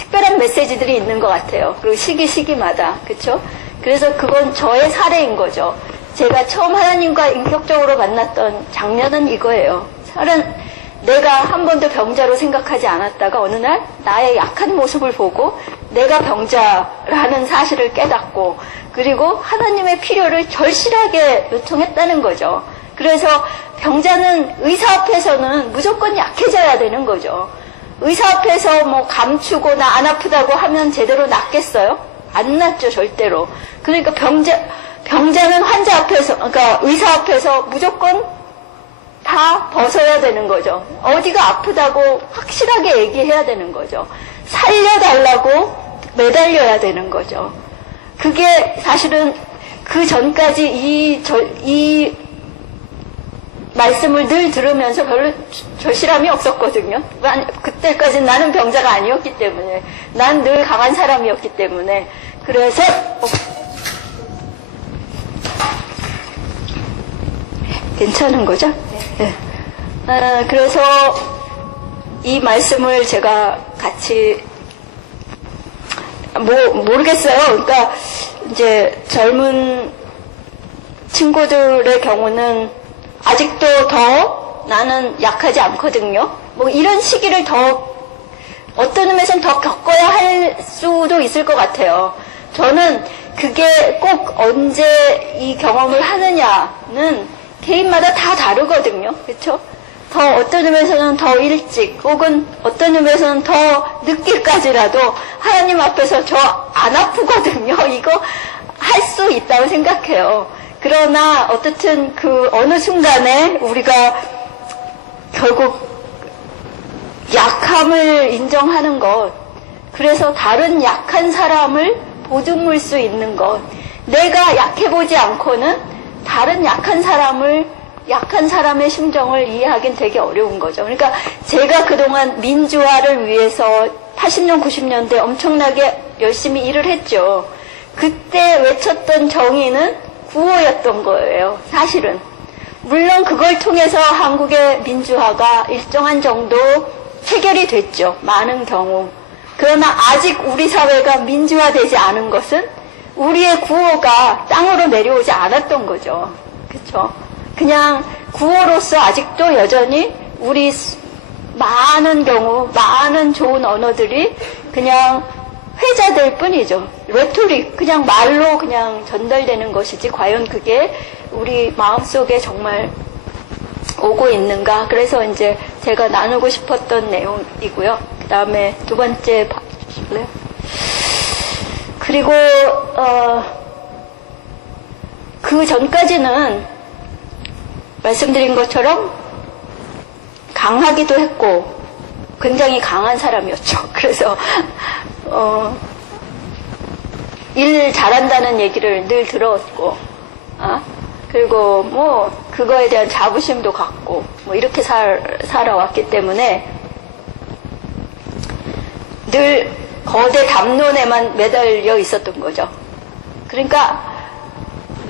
특별한 메시지들이 있는 것 같아요. 그리고 시기마다. 그쵸? 그래서 그건 저의 사례인 거죠. 제가 처음 하나님과 인격적으로 만났던 장면은 이거예요. 내가 한 번도 병자로 생각하지 않았다가 어느 날 나의 약한 모습을 보고 내가 병자라는 사실을 깨닫고 그리고 하나님의 필요를 절실하게 요청했다는 거죠. 그래서 병자는 의사 앞에서는 무조건 약해져야 되는 거죠. 의사 앞에서 뭐 감추고 나 안 아프다고 하면 제대로 낫겠어요? 안 낫죠, 절대로. 그러니까 병자는 환자 앞에서, 그러니까 의사 앞에서 무조건 다 벗어야 되는 거죠. 어디가 아프다고 확실하게 얘기해야 되는 거죠. 살려달라고 매달려야 되는 거죠. 그게 사실은 그 전까지 이 말씀을 늘 들으면서 별로 절실함이 없었거든요. 그때까지는 나는 병자가 아니었기 때문에, 난 늘 강한 사람이었기 때문에. 그래서 괜찮은 거죠? 네. 그래서 이 말씀을 제가 같이 모르겠어요. 그러니까 이제 젊은 친구들의 경우는 아직도 더 나는 약하지 않거든요. 뭐 이런 시기를 더 어떤 의미에서는 더 겪어야 할 수도 있을 것 같아요. 저는 그게 꼭 언제 이 경험을 하느냐는 개인마다 다 다르거든요. 그렇죠? 더 어떤 의미에서는 더 일찍 혹은 어떤 의미에서는 더 늦게까지라도 하나님 앞에서 저 안 아프거든요. 이거 할 수 있다고 생각해요. 그러나 어떻든 그 어느 순간에 우리가 결국 약함을 인정하는 것, 그래서 다른 약한 사람을 보듬을 수 있는 것, 내가 약해보지 않고는 다른 약한 사람의 심정을 이해하긴 되게 어려운 거죠. 그러니까 제가 그동안 민주화를 위해서 80년, 90년대 엄청나게 열심히 일을 했죠. 그때 외쳤던 정의는 구호였던 거예요, 사실은. 물론 그걸 통해서 한국의 민주화가 일정한 정도 해결이 됐죠, 많은 경우. 그러나 아직 우리 사회가 민주화되지 않은 것은 우리의 구호가 땅으로 내려오지 않았던 거죠. 그렇죠? 그냥 구호로서 아직도 여전히 우리 많은 경우, 많은 좋은 언어들이 그냥 회자될 뿐이죠. 레토릭, 그냥 말로 그냥 전달되는 것이지 과연 그게 우리 마음속에 정말 오고 있는가. 그래서 이제 제가 나누고 싶었던 내용이고요. 그 다음에 두 번째 봐주실래요? 그리고 그 전까지는 말씀드린 것처럼 강하기도 했고 굉장히 강한 사람이었죠. 그래서 일 잘한다는 얘기를 늘 들었고, 그리고 뭐 그거에 대한 자부심도 갖고 뭐 이렇게 살아왔기 때문에 늘 거대 담론에만 매달려 있었던 거죠. 그러니까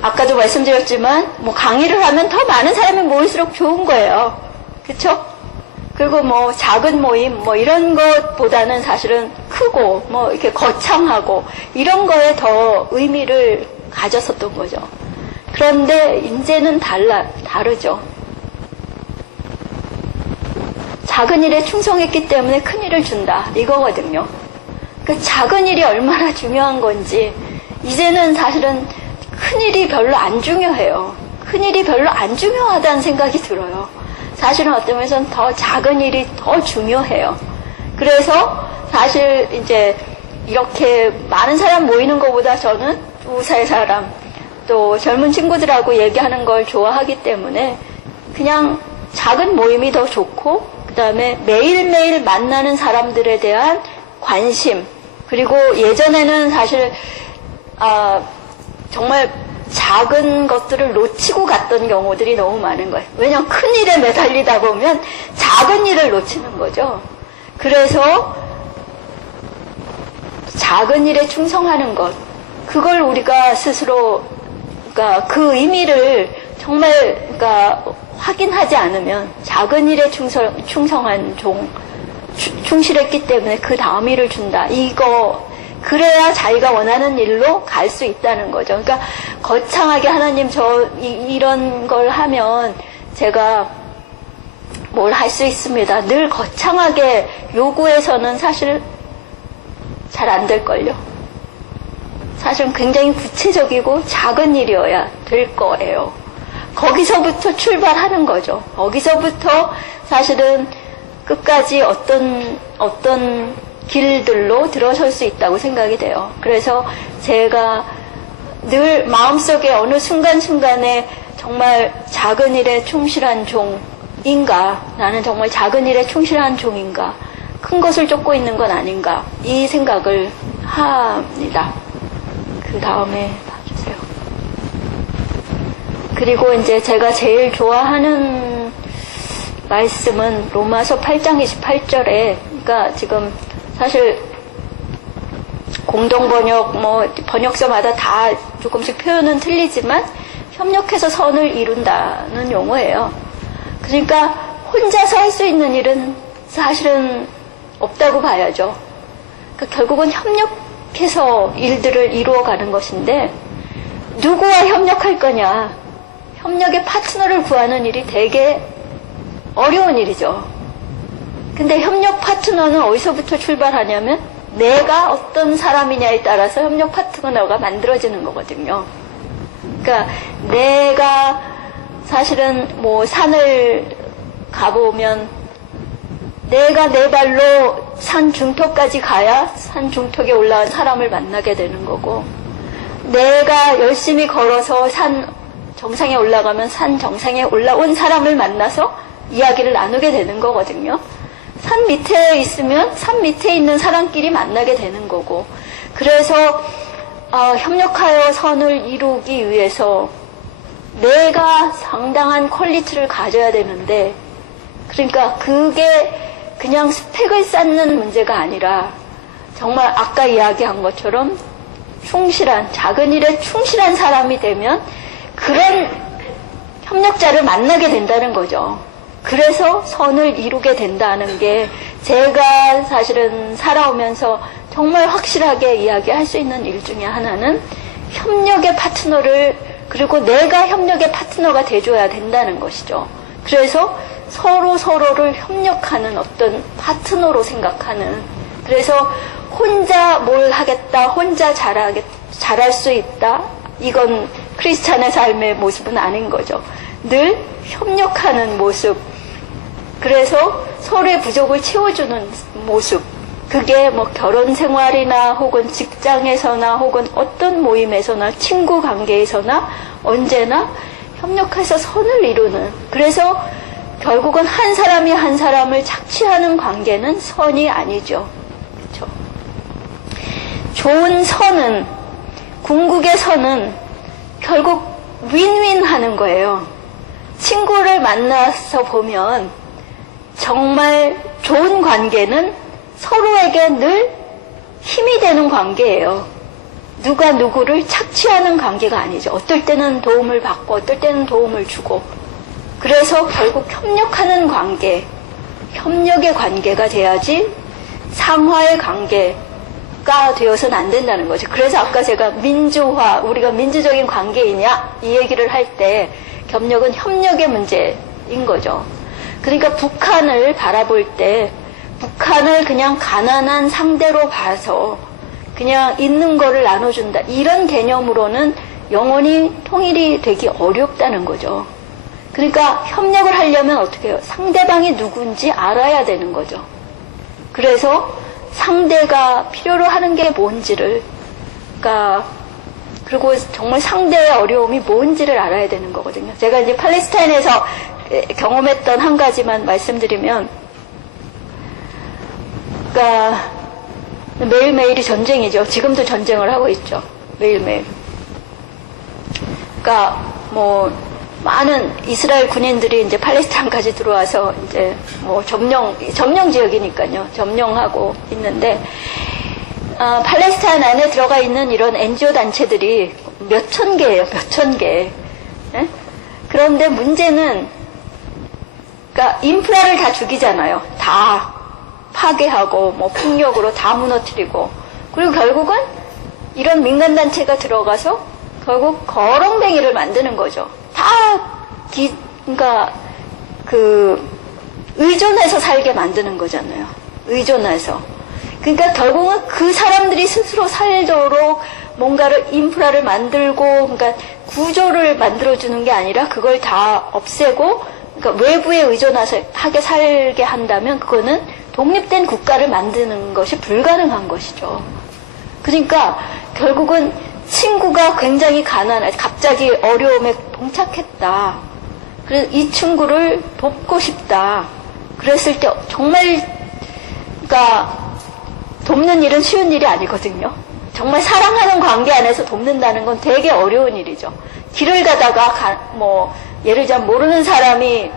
아까도 말씀드렸지만 뭐 강의를 하면 더 많은 사람이 모일수록 좋은 거예요. 그렇죠? 그리고 뭐 작은 모임 뭐 이런 것보다는 사실은 크고 뭐 이렇게 거창하고 이런 거에 더 의미를 가졌었던 거죠. 그런데 이제는 다르죠. 작은 일에 충성했기 때문에 큰 일을 준다, 이거거든요. 그 작은 일이 얼마나 중요한 건지 이제는 사실은 큰 일이 별로 안 중요해요. 큰 일이 별로 안 중요하다는 생각이 들어요. 사실은 어떤 면에서는 더 작은 일이 더 중요해요. 그래서 사실 이제 이렇게 많은 사람 모이는 것보다 저는 두세 사람 또 젊은 친구들하고 얘기하는 걸 좋아하기 때문에 그냥 작은 모임이 더 좋고 그 다음에 매일매일 만나는 사람들에 대한 관심, 그리고 예전에는 사실 정말 작은 것들을 놓치고 갔던 경우들이 너무 많은 거예요. 왜냐하면 큰 일에 매달리다 보면 작은 일을 놓치는 거죠. 그래서 작은 일에 충성하는 것, 그걸 우리가 스스로 그러니까 그 의미를 정말 그러니까 확인하지 않으면 작은 일에 충성한 종, 충실했기 때문에 그 다음 일을 준다. 그래야 자기가 원하는 일로 갈 수 있다는 거죠. 그러니까 거창하게 하나님 이런 걸 하면 제가 뭘 할 수 있습니다. 늘 거창하게 요구해서는 사실 잘 안 될걸요. 사실은 굉장히 구체적이고 작은 일이어야 될 거예요. 거기서부터 출발하는 거죠. 거기서부터 사실은 끝까지 어떤 길들로 들어설 수 있다고 생각이 돼요. 그래서 제가 늘 마음속에 어느 순간순간에 정말 작은 일에 충실한 종인가, 나는 정말 작은 일에 충실한 종인가, 큰 것을 쫓고 있는 건 아닌가, 이 생각을 합니다. 그 다음에 봐주세요. 그리고 이제 제가 제일 좋아하는 말씀은 로마서 8장 28절에, 그러니까 지금 사실 공동번역, 번역서마다 다 조금씩 표현은 틀리지만 협력해서 선을 이룬다는 용어예요. 그러니까 혼자서 할 수 있는 일은 사실은 없다고 봐야죠. 그러니까 결국은 협력해서 일들을 이루어가는 것인데, 누구와 협력할 거냐, 협력의 파트너를 구하는 일이 되게 어려운 일이죠. 근데 협력 파트너는 어디서부터 출발하냐면 내가 어떤 사람이냐에 따라서 협력 파트너가 만들어지는 거거든요. 그러니까 내가 사실은 산을 가보면 내가 내 발로 산 중턱까지 가야 산 중턱에 올라온 사람을 만나게 되는 거고, 내가 열심히 걸어서 산 정상에 올라가면 산 정상에 올라온 사람을 만나서 이야기를 나누게 되는 거거든요. 산 밑에 있으면 산 밑에 있는 사람끼리 만나게 되는 거고, 그래서 협력하여 선을 이루기 위해서 내가 상당한 퀄리티를 가져야 되는데, 그러니까 그게 그냥 스펙을 쌓는 문제가 아니라 정말 아까 이야기한 것처럼 작은 일에 충실한 사람이 되면 그런 협력자를 만나게 된다는 거죠. 그래서 선을 이루게 된다는 게 제가 사실은 살아오면서 정말 확실하게 이야기할 수 있는 일 중에 하나는 협력의 파트너를, 그리고 내가 협력의 파트너가 돼줘야 된다는 것이죠. 그래서 서로를 협력하는 어떤 파트너로 생각하는, 그래서 혼자 뭘 하겠다, 혼자 잘할 수 있다, 이건 크리스찬의 삶의 모습은 아닌 거죠. 늘 협력하는 모습, 그래서 서로의 부족을 채워주는 모습, 그게 결혼 생활이나 혹은 직장에서나 혹은 어떤 모임에서나 친구 관계에서나 언제나 협력해서 선을 이루는, 그래서 결국은 한 사람이 한 사람을 착취하는 관계는 선이 아니죠. 그렇죠? 좋은 선은, 궁극의 선은 결국 윈윈 하는 거예요. 친구를 만나서 보면 정말 좋은 관계는 서로에게 늘 힘이 되는 관계예요. 누가 누구를 착취하는 관계가 아니죠. 어떨 때는 도움을 받고 어떨 때는 도움을 주고, 그래서 결국 협력하는 관계, 협력의 관계가 돼야지 상화의 관계가 되어서는 안 된다는 거죠. 그래서 아까 제가 민주화, 우리가 민주적인 관계이냐 이 얘기를 할 때 협력은 협력의 문제인 거죠. 그러니까 북한을 바라볼 때 북한을 그냥 가난한 상대로 봐서 그냥 있는 거를 나눠준다, 이런 개념으로는 영원히 통일이 되기 어렵다는 거죠. 그러니까 협력을 하려면 어떻게 해요? 상대방이 누군지 알아야 되는 거죠. 그래서 상대가 필요로 하는 게 뭔지를, 그리고 정말 상대의 어려움이 뭔지를 알아야 되는 거거든요. 제가 이제 팔레스타인에서 경험했던 한 가지만 말씀드리면, 매일매일이 전쟁이죠. 지금도 전쟁을 하고 있죠. 매일매일. 많은 이스라엘 군인들이 이제 팔레스타인까지 들어와서 이제 점령 지역이니까요. 점령하고 있는데, 팔레스타인 안에 들어가 있는 이런 NGO 단체들이 몇천 개예요. 몇천 개. 네? 그런데 문제는, 인프라를 다 죽이잖아요. 다. 파괴하고 뭐 폭력으로 다 무너뜨리고 그리고 결국은 이런 민간단체가 들어가서 결국 거렁뱅이를 만드는 거죠. 다 그러니까 의존해서 살게 만드는 거잖아요. 의존해서. 그러니까 결국은 그 사람들이 스스로 살도록 뭔가를 인프라를 만들고 그러니까 구조를 만들어주는 게 아니라 그걸 다 없애고 그러니까 외부에 의존하게 살게 한다면 그거는 독립된 국가를 만드는 것이 불가능한 것이죠. 그러니까 결국은 친구가 굉장히 가난해 갑자기 어려움에 봉착했다. 그래서 이 친구를 돕고 싶다. 그랬을 때 정말 그러니까 돕는 일은 쉬운 일이 아니거든요. 정말 사랑하는 관계 안에서 돕는다는 건 되게 어려운 일이죠. 길을 가다가 뭐 예를 들자면 모르는 사람이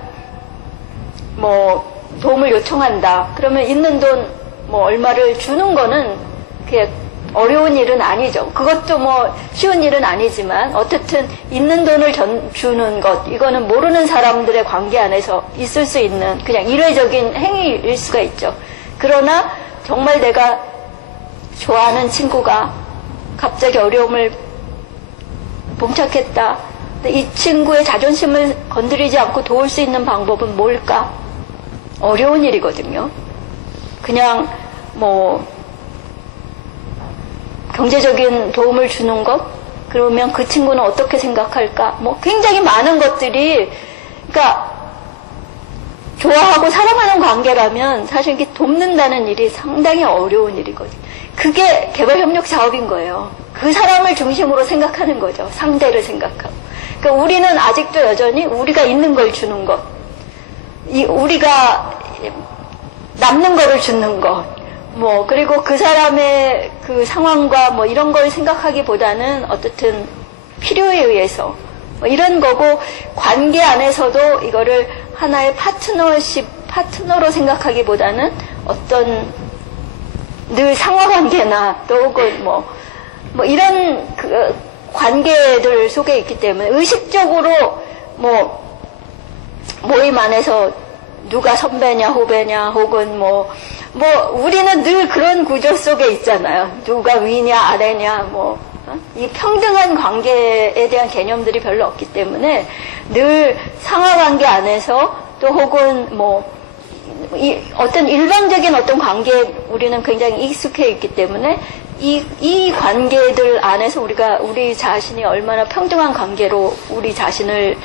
뭐 도움을 요청한다. 그러면 있는 돈 뭐 얼마를 주는 거는 그게 어려운 일은 아니죠. 그것도 뭐 쉬운 일은 아니지만 어쨌든 있는 돈을 주는 것 이거는 모르는 사람들의 관계 안에서 있을 수 있는 그냥 일회적인 행위일 수가 있죠. 그러나 정말 내가 좋아하는 친구가 갑자기 어려움을 봉착했다. 근데 이 친구의 자존심을 건드리지 않고 도울 수 있는 방법은 뭘까? 어려운 일이거든요. 그냥 뭐 경제적인 도움을 주는 것? 그러면 그 친구는 어떻게 생각할까? 뭐 굉장히 많은 것들이 그러니까 좋아하고 사랑하는 관계라면 사실 이렇게 돕는다는 일이 상당히 어려운 일이거든요. 그게 개발협력 사업인 거예요. 그 사람을 중심으로 생각하는 거죠. 상대를 생각하고. 그러니까 우리는 아직도 여전히 우리가 있는 걸 주는 것, 우리가 남는 거를 주는 것, 뭐 그리고 그 사람의 그 상황과 뭐 이런 걸 생각하기보다는 어떻든 필요에 의해서 뭐 이런 거고 관계 안에서도 이거를 하나의 파트너로 생각하기보다는 어떤 늘 상하관계나 또 혹은 뭐 이런 그 관계들 속에 있기 때문에 의식적으로 뭐 모임 안에서 누가 선배냐 후배냐 혹은 우리는 늘 그런 구조 속에 있잖아요. 누가 위냐 아래냐 이 평등한 관계에 대한 개념들이 별로 없기 때문에 늘 상하관계 안에서 또 혹은 어떤 일반적인 어떤 관계에 우리는 굉장히 익숙해 있기 때문에 이 관계들 안에서 우리 자신이 얼마나 평등한 관계로 우리 자신을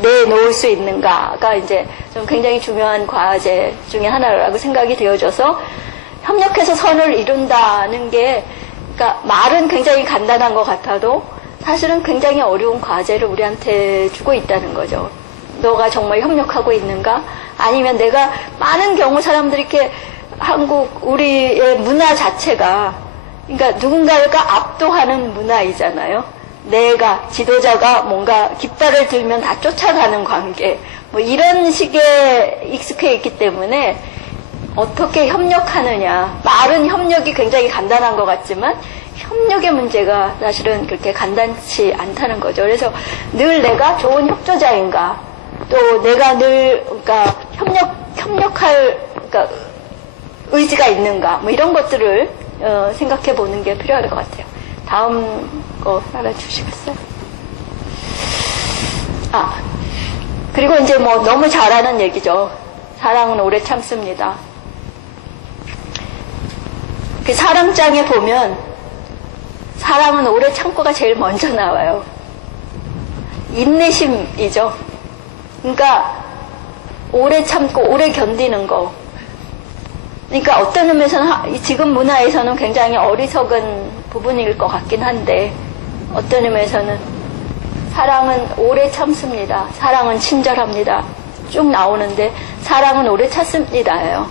내놓을 수 있는가가 이제 좀 굉장히 중요한 과제 중에 하나라고 생각이 되어져서 협력해서 선을 이룬다는 게 그러니까 말은 굉장히 간단한 것 같아도 사실은 굉장히 어려운 과제를 우리한테 주고 있다는 거죠. 너가 정말 협력하고 있는가? 아니면 내가 많은 경우 사람들이 이렇게 우리의 문화 자체가 그러니까 누군가가 압도하는 문화이잖아요. 내가 지도자가 뭔가 깃발을 들면 다 쫓아가는 관계 이런 식에 익숙해 있기 때문에 어떻게 협력하느냐 말은 협력이 굉장히 간단한 것 같지만 협력의 문제가 사실은 그렇게 간단치 않다는 거죠. 그래서 늘 내가 좋은 협조자인가 또 내가 늘 그러니까 협력할 그러니까 의지가 있는가 이런 것들을 생각해 보는 게 필요할 것 같아요. 다음 거 하나 주시겠어요? 그리고 이제 너무 잘하는 얘기죠. 사랑은 오래 참습니다. 그 사랑장에 보면 사랑은 오래 참고가 제일 먼저 나와요. 인내심이죠. 그러니까 오래 참고 오래 견디는 거. 그러니까 어떤 의미에서는 지금 문화에서는 굉장히 어리석은 부분일 것 같긴 한데 어떤 의미에서는 사랑은 오래 참습니다. 사랑은 친절합니다. 쭉 나오는데 사랑은 오래 참습니다예요.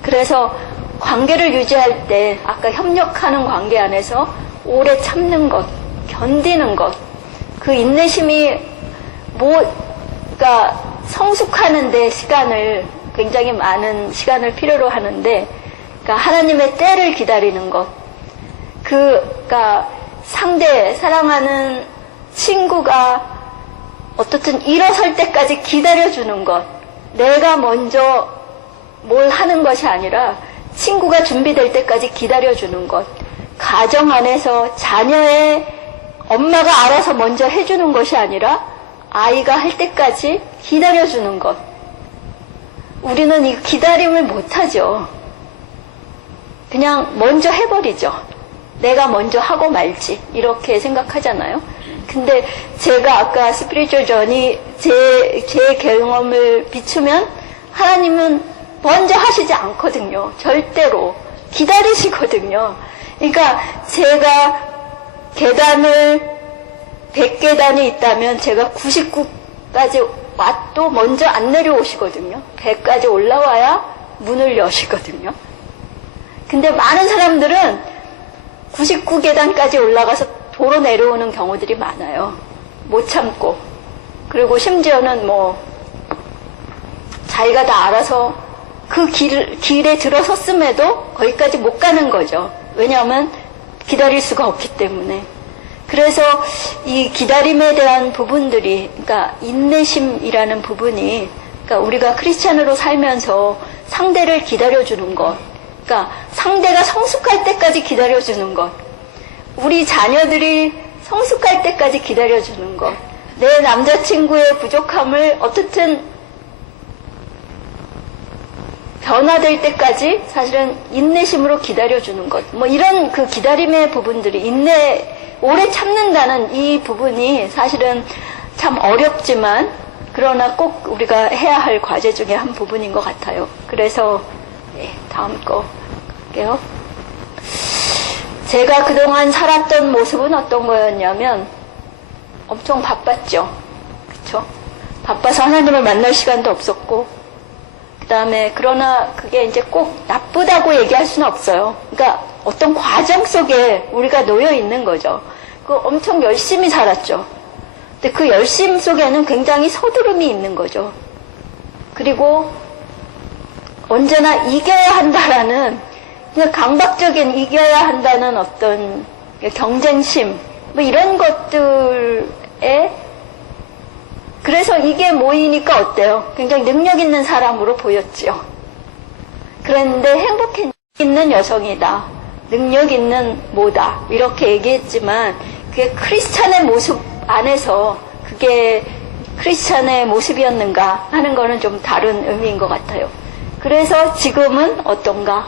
그래서 관계를 유지할 때 아까 협력하는 관계 안에서 오래 참는 것, 견디는 것, 그 인내심이 그러니까 성숙하는데 굉장히 많은 시간을 필요로 하는데, 그러니까 하나님의 때를 기다리는 것, 그러니까 사랑하는 친구가 어떻든 일어설 때까지 기다려주는 것, 내가 먼저 뭘 하는 것이 아니라 친구가 준비될 때까지 기다려주는 것. 가정 안에서 자녀의 엄마가 알아서 먼저 해주는 것이 아니라 아이가 할 때까지 기다려주는 것. 우리는 이 기다림을 못하죠. 그냥 먼저 해버리죠. 내가 먼저 하고 말지 이렇게 생각하잖아요. 근데 제가 아까 스피리추얼 전이 제 경험을 비추면 하나님은 먼저 하시지 않거든요. 절대로 기다리시거든요. 그러니까 제가 계단을 100계단이 있다면 제가 99까지 와도 먼저 안 내려오시거든요. 100까지 올라와야 문을 여시거든요. 근데 많은 사람들은 99계단까지 올라가서 도로 내려오는 경우들이 많아요. 못 참고. 그리고 심지어는 자기가 다 알아서 그 길에 들어섰음에도 거기까지 못 가는 거죠. 왜냐하면 기다릴 수가 없기 때문에. 그래서 이 기다림에 대한 부분들이, 그러니까 인내심이라는 부분이, 그러니까 우리가 크리스찬으로 살면서 상대를 기다려주는 것, 그러니까 상대가 성숙할 때까지 기다려주는 것, 우리 자녀들이 성숙할 때까지 기다려주는 것, 내 남자친구의 부족함을 어떻든 변화될 때까지 사실은 인내심으로 기다려주는 것, 이런 그 기다림의 부분들이, 오래 참는다는 이 부분이 사실은 참 어렵지만 그러나 꼭 우리가 해야 할 과제 중에 한 부분인 것 같아요. 그래서 다음 거 볼게요. 제가 그동안 살았던 모습은 어떤 거였냐면 엄청 바빴죠. 그쵸? 바빠서 하나님을 만날 시간도 없었고, 그 다음에 그러나 그게 이제 꼭 나쁘다고 얘기할 수는 없어요. 그러니까 어떤 과정 속에 우리가 놓여 있는 거죠. 그 엄청 열심히 살았죠. 근데 그 열심 속에는 굉장히 서두름이 있는 거죠. 그리고 언제나 이겨야 한다라는, 그냥 강박적인 이겨야 한다는 어떤 경쟁심, 이런 것들에, 그래서 이게 모이니까 어때요? 굉장히 능력 있는 사람으로 보였지요. 그런데 행복 있는 여성이다, 능력 있는 뭐다, 이렇게 얘기했지만 그게 크리스찬의 모습 안에서 그게 크리스찬의 모습이었는가 하는 거는 좀 다른 의미인 것 같아요. 그래서 지금은 어떤가?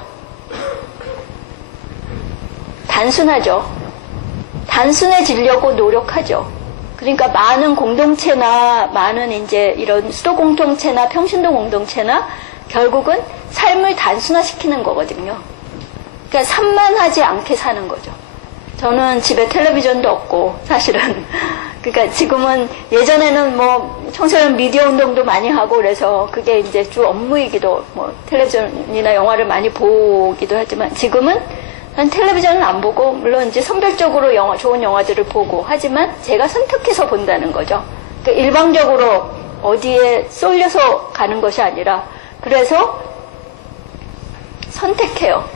단순하죠. 단순해지려고 노력하죠. 그러니까 많은 공동체나 많은 이제 이런 수도 공동체나 평신도 공동체나 결국은 삶을 단순화시키는 거거든요. 그러니까 산만하지 않게 사는 거죠. 저는 집에 텔레비전도 없고 사실은, 그러니까 지금은, 예전에는 청소년 미디어 운동도 많이 하고 그래서 그게 이제 주 업무이기도, 텔레비전이나 영화를 많이 보기도 하지만 지금은 난 텔레비전은 안 보고, 물론 이제 선별적으로 좋은 영화들을 보고 하지만 제가 선택해서 본다는 거죠. 그러니까 일방적으로 어디에 쏠려서 가는 것이 아니라, 그래서 선택해요.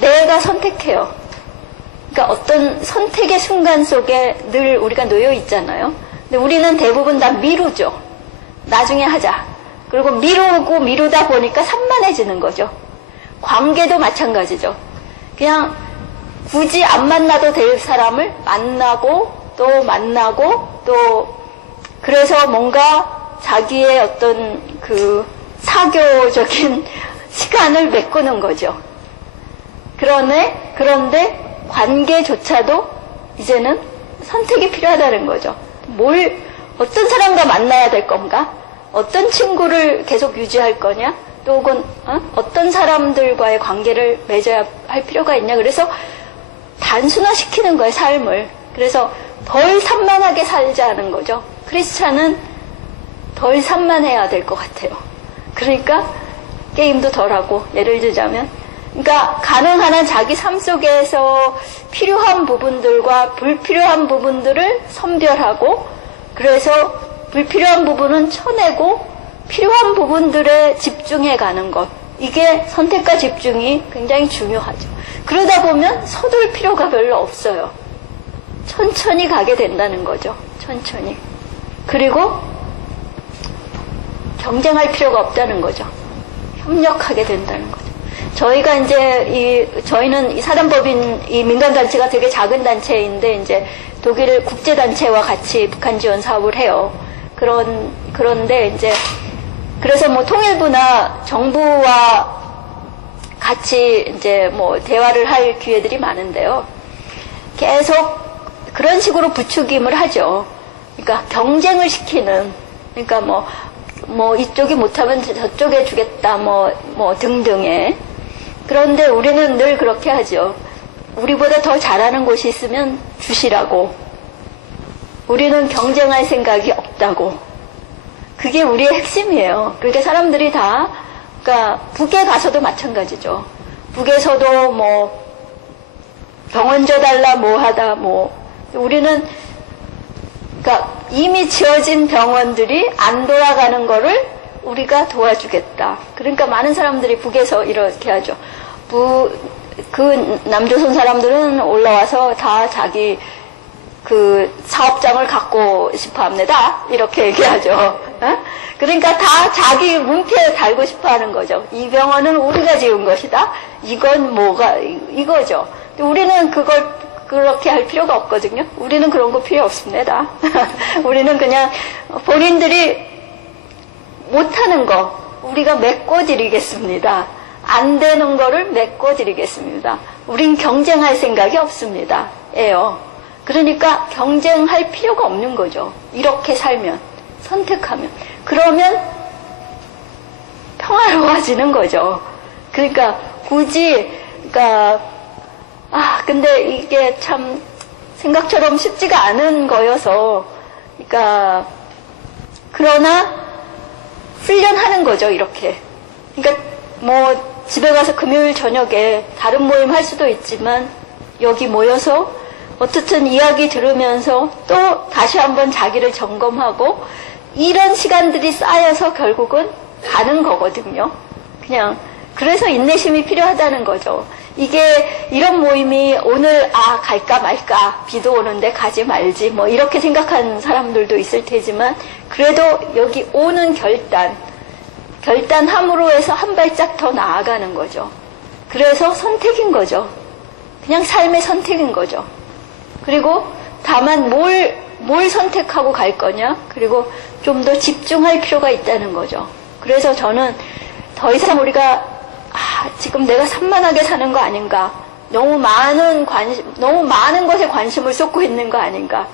내가 선택해요. 그러니까 어떤 선택의 순간 속에 늘 우리가 놓여 있잖아요. 근데 우리는 대부분 다 미루죠. 나중에 하자. 그리고 미루고 미루다 보니까 산만해지는 거죠. 관계도 마찬가지죠. 그냥 굳이 안 만나도 될 사람을 만나고 또 만나고 또, 그래서 뭔가 자기의 어떤 그 사교적인 시간을 메꾸는 거죠. 그런데 관계조차도 이제는 선택이 필요하다는 거죠. 어떤 사람과 만나야 될 건가? 어떤 친구를 계속 유지할 거냐? 또 혹은 어떤 사람들과의 관계를 맺어야 할 필요가 있냐? 그래서 단순화시키는 거예요, 삶을. 그래서 덜 산만하게 살자는 거죠. 크리스찬은 덜 산만해야 될 것 같아요. 그러니까 게임도 덜하고, 예를 들자면, 그러니까 가능한 한 자기 삶 속에서 필요한 부분들과 불필요한 부분들을 선별하고, 그래서 불필요한 부분은 쳐내고 필요한 부분들에 집중해 가는 것, 이게 선택과 집중이 굉장히 중요하죠. 그러다 보면 서둘 필요가 별로 없어요. 천천히 가게 된다는 거죠. 천천히. 그리고 경쟁할 필요가 없다는 거죠. 협력하게 된다는 거죠. 저희가 이제 저희는 이 사단법인 이 민간단체가 되게 작은 단체인데 이제 독일 국제단체와 같이 북한 지원 사업을 해요. 그런데 이제 그래서 뭐 통일부나 정부와 같이 이제 뭐 대화를 할 기회들이 많은데요. 계속 그런 식으로 부추김을 하죠. 그러니까 경쟁을 시키는, 그러니까 뭐 이쪽이 못하면 저쪽에 주겠다, 뭐 등등의. 그런데 우리는 늘 그렇게 하죠. 우리보다 더 잘하는 곳이 있으면 주시라고. 우리는 경쟁할 생각이 없다고. 그게 우리의 핵심이에요. 그러니까 사람들이 다, 그러니까 북에 가서도 마찬가지죠. 북에서도 뭐 병원 줘달라 뭐 하다 우리는 그러니까 이미 지어진 병원들이 안 돌아가는 거를 우리가 도와주겠다. 그러니까 많은 사람들이 북에서 이렇게 하죠. 그 남조선 사람들은 올라와서 다 자기 그 사업장을 갖고 싶어 합니다. 이렇게 얘기하죠. 그러니까 다 자기 문패에 달고 싶어 하는 거죠. 이 병원은 우리가 지은 것이다. 이건 이거죠. 우리는 그걸 그렇게 할 필요가 없거든요. 우리는 그런 거 필요 없습니다. 우리는 그냥 본인들이 못하는 거 우리가 메꿔드리겠습니다. 안 되는 거를 메꿔드리겠습니다. 우린 경쟁할 생각이 없습니다. 예요. 그러니까 경쟁할 필요가 없는 거죠. 이렇게 살면, 선택하면. 그러면 평화로워지는 거죠. 그러니까 굳이 근데 이게 참 생각처럼 쉽지가 않은 거여서, 그러나 훈련하는 거죠, 이렇게. 그러니까 뭐 집에 가서 금요일 저녁에 다른 모임 할 수도 있지만 여기 모여서 어떻든 이야기 들으면서 또 다시 한번 자기를 점검하고 이런 시간들이 쌓여서 결국은 가는 거거든요. 그냥 그래서 인내심이 필요하다는 거죠. 이게 이런 모임이 오늘 갈까 말까 비도 오는데 가지 말지 뭐 이렇게 생각하는 사람들도 있을 테지만 그래도 여기 오는 결단함으로 해서 한 발짝 더 나아가는 거죠. 그래서 선택인 거죠. 그냥 삶의 선택인 거죠. 그리고 다만 뭘 선택하고 갈 거냐, 그리고 좀 더 집중할 필요가 있다는 거죠. 그래서 저는 더 이상 우리가 지금 내가 산만하게 사는 거 아닌가, 너무 많은 것에 관심을 쏟고 있는 거 아닌가,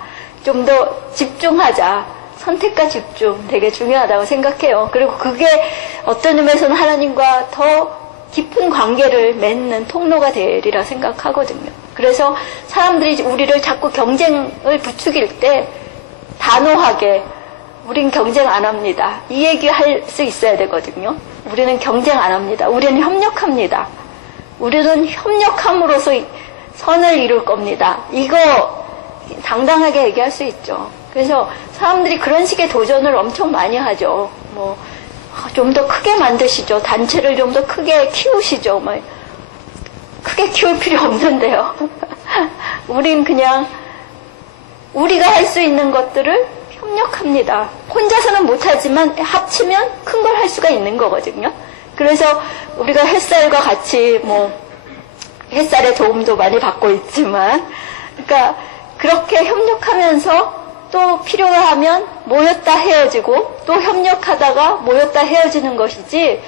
좀 더 집중하자. 선택과 집중 되게 중요하다고 생각해요. 그리고 그게 어떤 의미에서는 하나님과 더 깊은 관계를 맺는 통로가 되리라 생각하거든요. 그래서 사람들이 우리를 자꾸 경쟁을 부추길 때 단호하게 우린 경쟁 안 합니다. 이 얘기 할 수 있어야 되거든요. 우리는 경쟁 안 합니다. 우리는 협력합니다. 우리는 협력함으로써 선을 이룰 겁니다. 이거 당당하게 얘기할 수 있죠. 그래서 사람들이 그런 식의 도전을 엄청 많이 하죠. 좀 더 크게 만드시죠. 단체를 좀 더 크게 키우시죠. 크게 키울 필요 없는데요. 우린 그냥 우리가 할 수 있는 것들을 협력합니다. 혼자서는 못하지만 합치면 큰 걸 할 수가 있는 거거든요. 그래서 우리가 햇살과 같이 햇살의 도움도 많이 받고 있지만, 그러니까 그렇게 협력하면서 또 필요하면 모였다 헤어지고 또 협력하다가 모였다 헤어지는 것이지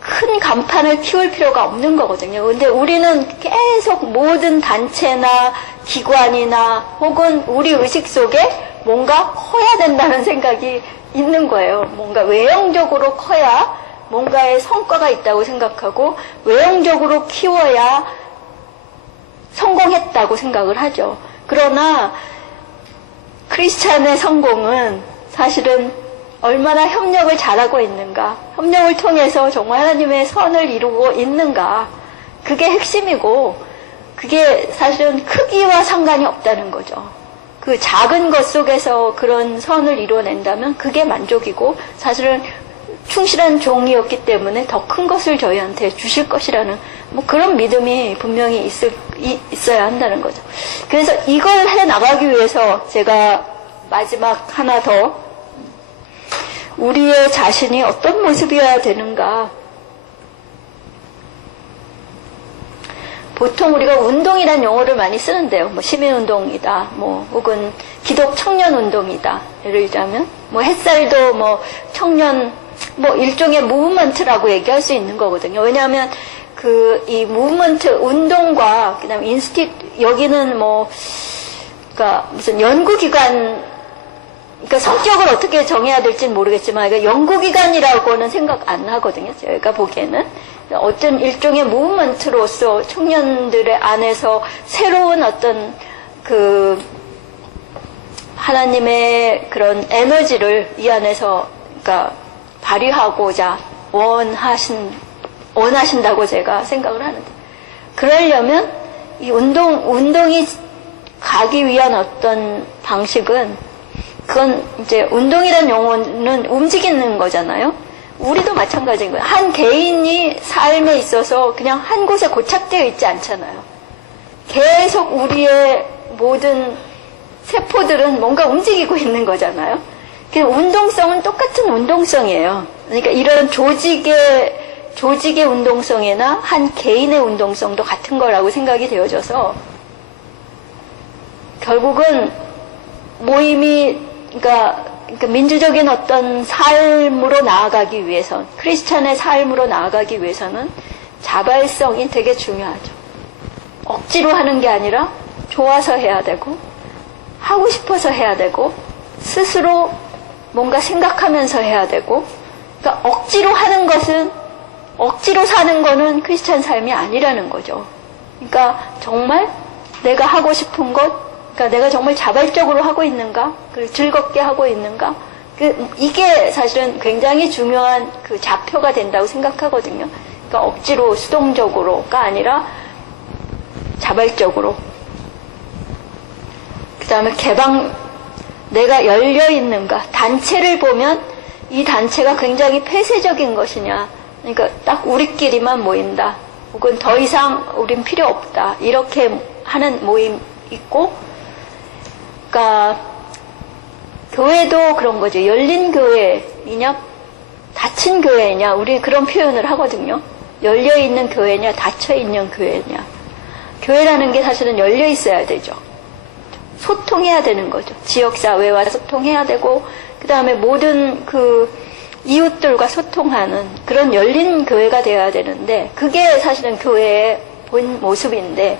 큰 간판을 키울 필요가 없는 거거든요. 근데 우리는 계속 모든 단체나 기관이나 혹은 우리 의식 속에 뭔가 커야 된다는 생각이 있는 거예요. 뭔가 외형적으로 커야 뭔가의 성과가 있다고 생각하고 외형적으로 키워야 성공했다고 생각을 하죠. 그러나 크리스찬의 성공은 사실은 얼마나 협력을 잘하고 있는가, 협력을 통해서 정말 하나님의 선을 이루고 있는가, 그게 핵심이고 그게 사실은 크기와 상관이 없다는 거죠. 그 작은 것 속에서 그런 선을 이루어낸다면 그게 만족이고 사실은 충실한 종이었기 때문에 더 큰 것을 저희한테 주실 것이라는 그런 믿음이 분명히 있어야 한다는 거죠. 그래서 이걸 해나가기 위해서 제가 마지막 하나 더 우리의 자신이 어떤 모습이어야 되는가, 보통 우리가 운동이란 용어를 많이 쓰는데요. 뭐 시민운동이다, 뭐 혹은 기독 청년 운동이다. 예를 들자면 뭐 햇살도 뭐 청년 뭐 일종의 무브먼트라고 얘기할 수 있는 거거든요. 왜냐하면 이 무브먼트 운동과 그다음에 여기는 뭐 그러니까 무슨 연구기관 그러니까 성격을 어떻게 정해야 될지는 모르겠지만 그러니까 연구기관이라고는 생각 안 하거든요. 제가 보기에는 어떤 일종의 무브먼트로서 청년들의 안에서 새로운 어떤 하나님의 그런 에너지를 이 안에서 그러니까 발휘하고자 원하신다고 제가 생각을 하는데, 그러려면 이 운동이 가기 위한 어떤 방식은, 그건 이제 운동이라는 용어는 움직이는 거잖아요. 우리도 마찬가지인 거예요. 한 개인이 삶에 있어서 그냥 한 곳에 고착되어 있지 않잖아요. 계속 우리의 모든 세포들은 뭔가 움직이고 있는 거잖아요. 운동성은 똑같은 운동성이에요. 그러니까 이런 조직의 운동성이나 한 개인의 운동성도 같은 거라고 생각이 되어져서 결국은 모임이 그러니까 민주적인 어떤 삶으로 나아가기 위해선, 크리스찬의 삶으로 나아가기 위해서는 자발성이 되게 중요하죠. 억지로 하는 게 아니라 좋아서 해야 되고 하고 싶어서 해야 되고 스스로 뭔가 생각하면서 해야 되고, 그러니까 억지로 사는 거는 크리스찬 삶이 아니라는 거죠. 그러니까 정말 내가 하고 싶은 것, 그러니까 내가 정말 자발적으로 하고 있는가, 그리고 즐겁게 하고 있는가, 이게 사실은 굉장히 중요한 좌표가 된다고 생각하거든요. 그러니까 억지로 수동적으로가 아니라 자발적으로. 그 다음에 내가 열려 있는가. 단체를 보면 이 단체가 굉장히 폐쇄적인 것이냐, 그러니까 딱 우리끼리만 모인다, 혹은 더 이상 우린 필요 없다, 이렇게 하는 모임 있고, 그러니까 교회도 그런 거죠. 열린 교회이냐 닫힌 교회냐, 우리 그런 표현을 하거든요. 열려 있는 교회냐 닫혀 있는 교회냐. 교회라는 게 사실은 열려 있어야 되죠. 소통해야 되는 거죠. 지역사회와 소통해야 되고, 그 다음에 모든 이웃들과 소통하는 그런 열린 교회가 되어야 되는데, 그게 사실은 교회의 본 모습인데,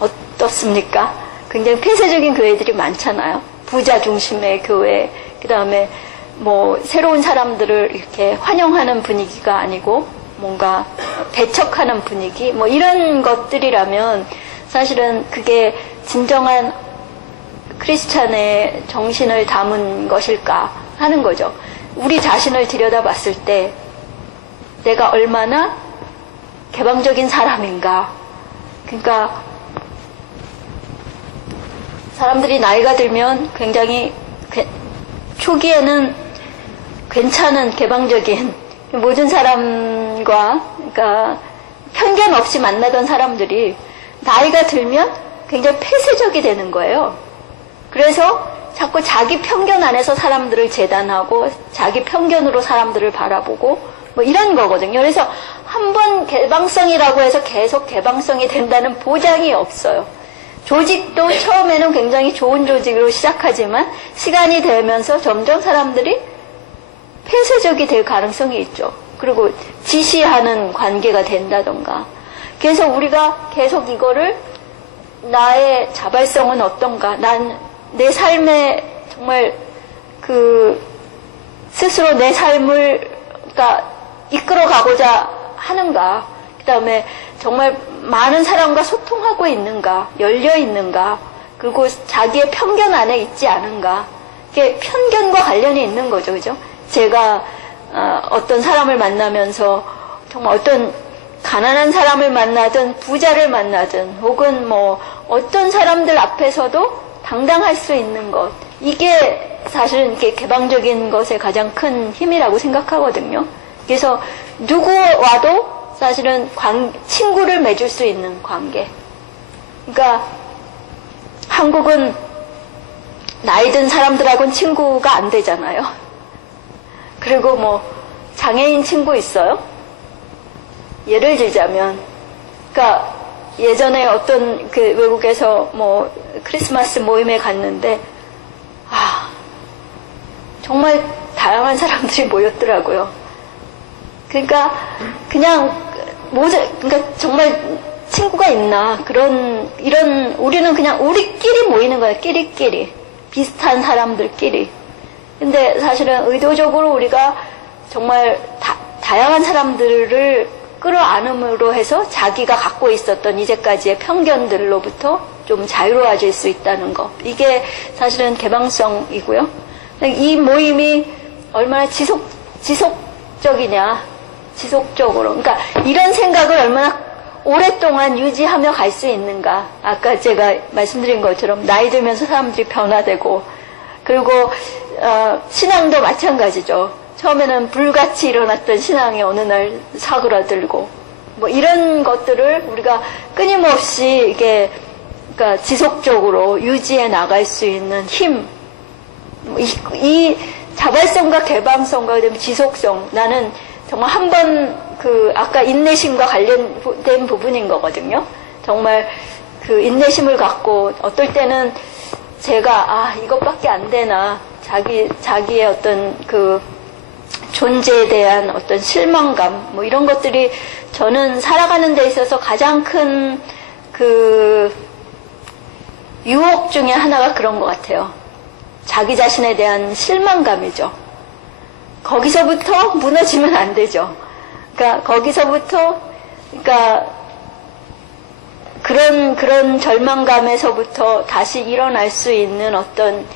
어떻습니까? 굉장히 폐쇄적인 교회들이 많잖아요. 부자 중심의 교회, 그 다음에 뭐 새로운 사람들을 이렇게 환영하는 분위기가 아니고, 뭔가 배척하는 분위기, 뭐 이런 것들이라면 사실은 그게 진정한 크리스찬의 정신을 담은 것일까 하는 거죠. 우리 자신을 들여다봤을 때 내가 얼마나 개방적인 사람인가. 그러니까 사람들이 나이가 들면 굉장히 초기에는 괜찮은 개방적인 모든 사람과 그러니까 편견 없이 만나던 사람들이 나이가 들면 굉장히 폐쇄적이 되는 거예요. 그래서 자꾸 자기 편견 안에서 사람들을 재단하고 자기 편견으로 사람들을 바라보고 뭐 이런 거거든요. 그래서 한번 개방성이라고 해서 계속 개방성이 된다는 보장이 없어요. 조직도 처음에는 굉장히 좋은 조직으로 시작하지만 시간이 되면서 점점 사람들이 폐쇄적이 될 가능성이 있죠. 그리고 지시하는 관계가 된다던가. 그래서 우리가 계속 이거를 나의 자발성은 어떤가, 내 삶에 정말 스스로 내 삶을 그러니까 이끌어가고자 하는가, 그 다음에 정말 많은 사람과 소통하고 있는가, 열려 있는가, 그리고 자기의 편견 안에 있지 않은가. 이게 편견과 관련이 있는 거죠, 그죠? 제가 어떤 사람을 만나면서 정말 어떤 가난한 사람을 만나든 부자를 만나든 혹은 뭐 어떤 사람들 앞에서도 당당할 수 있는 것, 이게 사실은 이렇게 개방적인 것의 가장 큰 힘이라고 생각하거든요. 그래서 누구와도 사실은 친구를 맺을 수 있는 관계. 그러니까 한국은 나이 든 사람들하고는 친구가 안 되잖아요. 그리고 뭐 장애인 친구 있어요? 예를 들자면, 그러니까 예전에 어떤 그 외국에서 뭐 크리스마스 모임에 갔는데, 정말 다양한 사람들이 모였더라고요. 그러니까 그냥 그러니까 정말 친구가 있나 이런 우리는 그냥 우리끼리 모이는 거예요. 끼리끼리 비슷한 사람들끼리. 근데 사실은 의도적으로 우리가 정말 다양한 사람들을 끌어안음으로 해서 자기가 갖고 있었던 이제까지의 편견들로부터 좀 자유로워질 수 있다는 거. 이게 사실은 개방성이고요. 이 모임이 얼마나 지속적이냐, 지속적으로. 그러니까 이런 생각을 얼마나 오랫동안 유지하며 갈 수 있는가. 아까 제가 말씀드린 것처럼 나이 들면서 사람들이 변화되고, 그리고 신앙도 마찬가지죠. 처음에는 불같이 일어났던 신앙이 어느 날 사그라들고, 뭐 이런 것들을 우리가 끊임없이 이게 그러니까 지속적으로 유지해 나갈 수 있는 힘. 이 자발성과 개방성과 지속성, 나는 정말 한번 아까 인내심과 관련된 부분인 거거든요. 정말 그 인내심을 갖고 어떨 때는 제가 이것밖에 안 되나, 자기의 어떤 그 존재에 대한 어떤 실망감, 뭐 이런 것들이 저는 살아가는 데 있어서 가장 큰 그 유혹 중에 하나가 그런 것 같아요. 자기 자신에 대한 실망감이죠. 거기서부터 무너지면 안 되죠. 그러니까 거기서부터, 그러니까 그런 절망감에서부터 다시 일어날 수 있는 어떤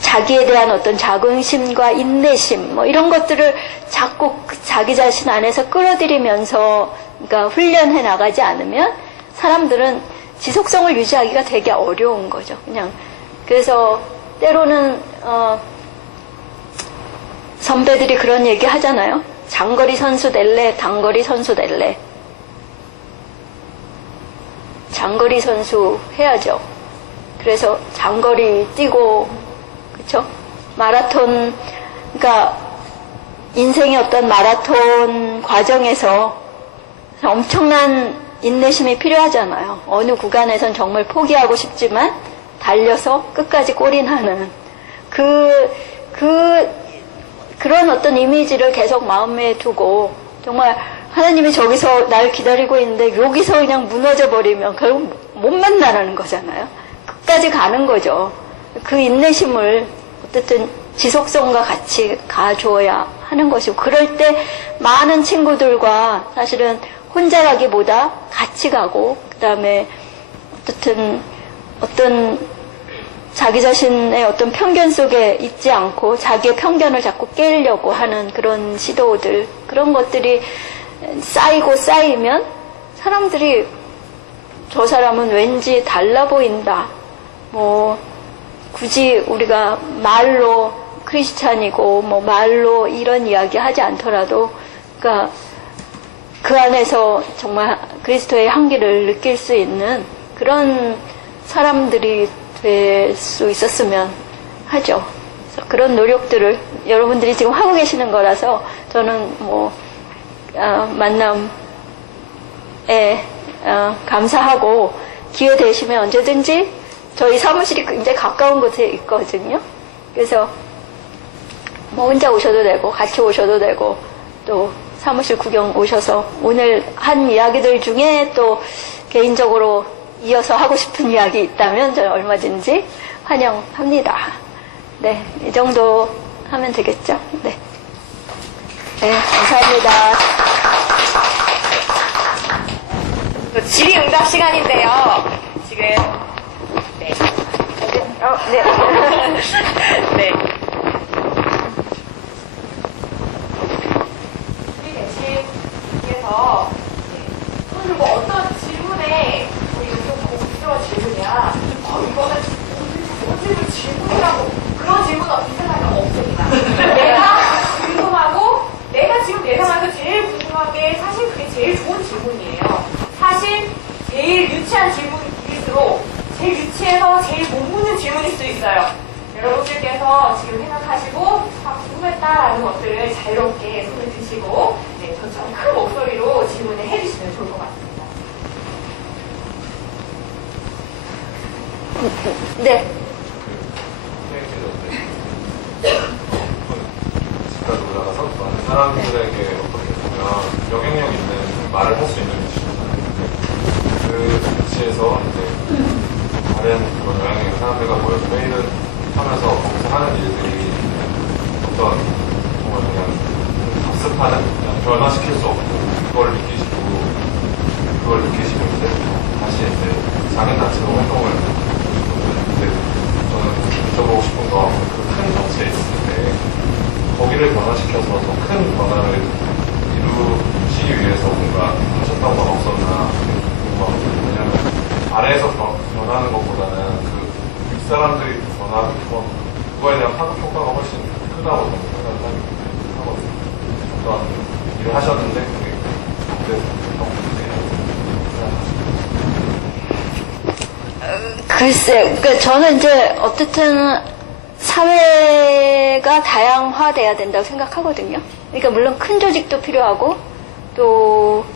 자기에 대한 어떤 자긍심과 인내심, 뭐 이런 것들을 자꾸 자기 자신 안에서 끌어들이면서, 그러니까 훈련해 나가지 않으면 사람들은 지속성을 유지하기가 되게 어려운 거죠. 그냥. 그래서 때로는 선배들이 그런 얘기 하잖아요. 장거리 선수 될래, 단거리 선수 될래. 장거리 선수 해야죠. 그래서 장거리 뛰고, 그쵸? 마라톤, 그러니까 인생의 어떤 마라톤 과정에서 엄청난 인내심이 필요하잖아요. 어느 구간에선 정말 포기하고 싶지만 달려서 끝까지 골인하는 그런 어떤 이미지를 계속 마음에 두고, 정말 하나님이 저기서 날 기다리고 있는데 여기서 그냥 무너져 버리면 결국 못 만나라는 거잖아요. 끝까지 가는 거죠. 그 인내심을 어쨌든 지속성과 같이 가줘야 하는 것이고, 그럴 때 많은 친구들과 사실은 혼자 가기보다 같이 가고, 그 다음에 어떤 자기 자신의 어떤 편견 속에 있지 않고 자기의 편견을 자꾸 깨려고 하는 그런 시도들, 그런 것들이 쌓이고 쌓이면 사람들이 저 사람은 왠지 달라 보인다. 뭐 굳이 우리가 말로 크리스찬이고 뭐 말로 이런 이야기 하지 않더라도, 그러니까 그 안에서 정말 그리스도의 향기를 느낄 수 있는 그런 사람들이 될 수 있었으면 하죠. 그래서 그런 노력들을 여러분들이 지금 하고 계시는 거라서 저는 뭐 만남에 감사하고, 기회 되시면 언제든지 저희 사무실이 굉장히 가까운 곳에 있거든요. 그래서 뭐 혼자 오셔도 되고 같이 오셔도 되고, 또 사무실 구경 오셔서 오늘 한 이야기들 중에 또 개인적으로 이어서 하고 싶은 이야기 있다면 저는 얼마든지 환영합니다. 네, 이 정도 하면 되겠죠? 네. 네, 감사합니다. 질의응답 시간인데요. 지금 네. 네. 네. 대신께서 오늘 뭐 어떤 질문에 이거 좀 고급스러운 질문이야. 이거는 무슨 질문이라고, 그런 질문 없는 세상에 없습니다. 내가 궁금하고 내가 지금 내 생활에서 제일 궁금한 게 사실 그게 제일 좋은 질문이에요. 사실 제일 유치한 질문일수록 제일 유치해서 제일 못 묻는 질문일 수 있어요. 여러분들께서 지금 생각하시고 궁금했다라는 것들을 자유롭게 손을 드시고 이제 저처럼 큰 목소리로 질문을 해주시면 좋을 것 같습니다. 네. 집까지 올라가서 많은 사람들에게 어떻게 보면 영향력 있는 말을 할 수 있는 위치잖아요. 그 위치에서 이제 다른 그런 영향력 있는 사람들과 모여서 회의를 하면서 거기서 하는 일들이 어떤 정말 그냥 답습하는 그냥 변화시킬 수 없고 그걸 느끼시고 이제 다시 이제 작은 단체로 활동을 근데 저는 여쭤보고 싶은 건 그 큰 정치에 있을 때 거기를 변화시켜서 더 큰 변화를 이루시기 위해서 뭔가 하셨던 건 없었나 궁금하거든요. 왜냐면 아래에서 변하는 것보다는 그 윗사람들이 변하는 그거에 대한 파급 효과가 훨씬 크다고 저는 생각을 하거든요. 어떤 일을 하셨는데 그게 어떻게 글쎄, 그러니까 저는 이제 어쨌든 사회가 다양화돼야 된다고 생각하거든요. 그러니까 물론 큰 조직도 필요하고 또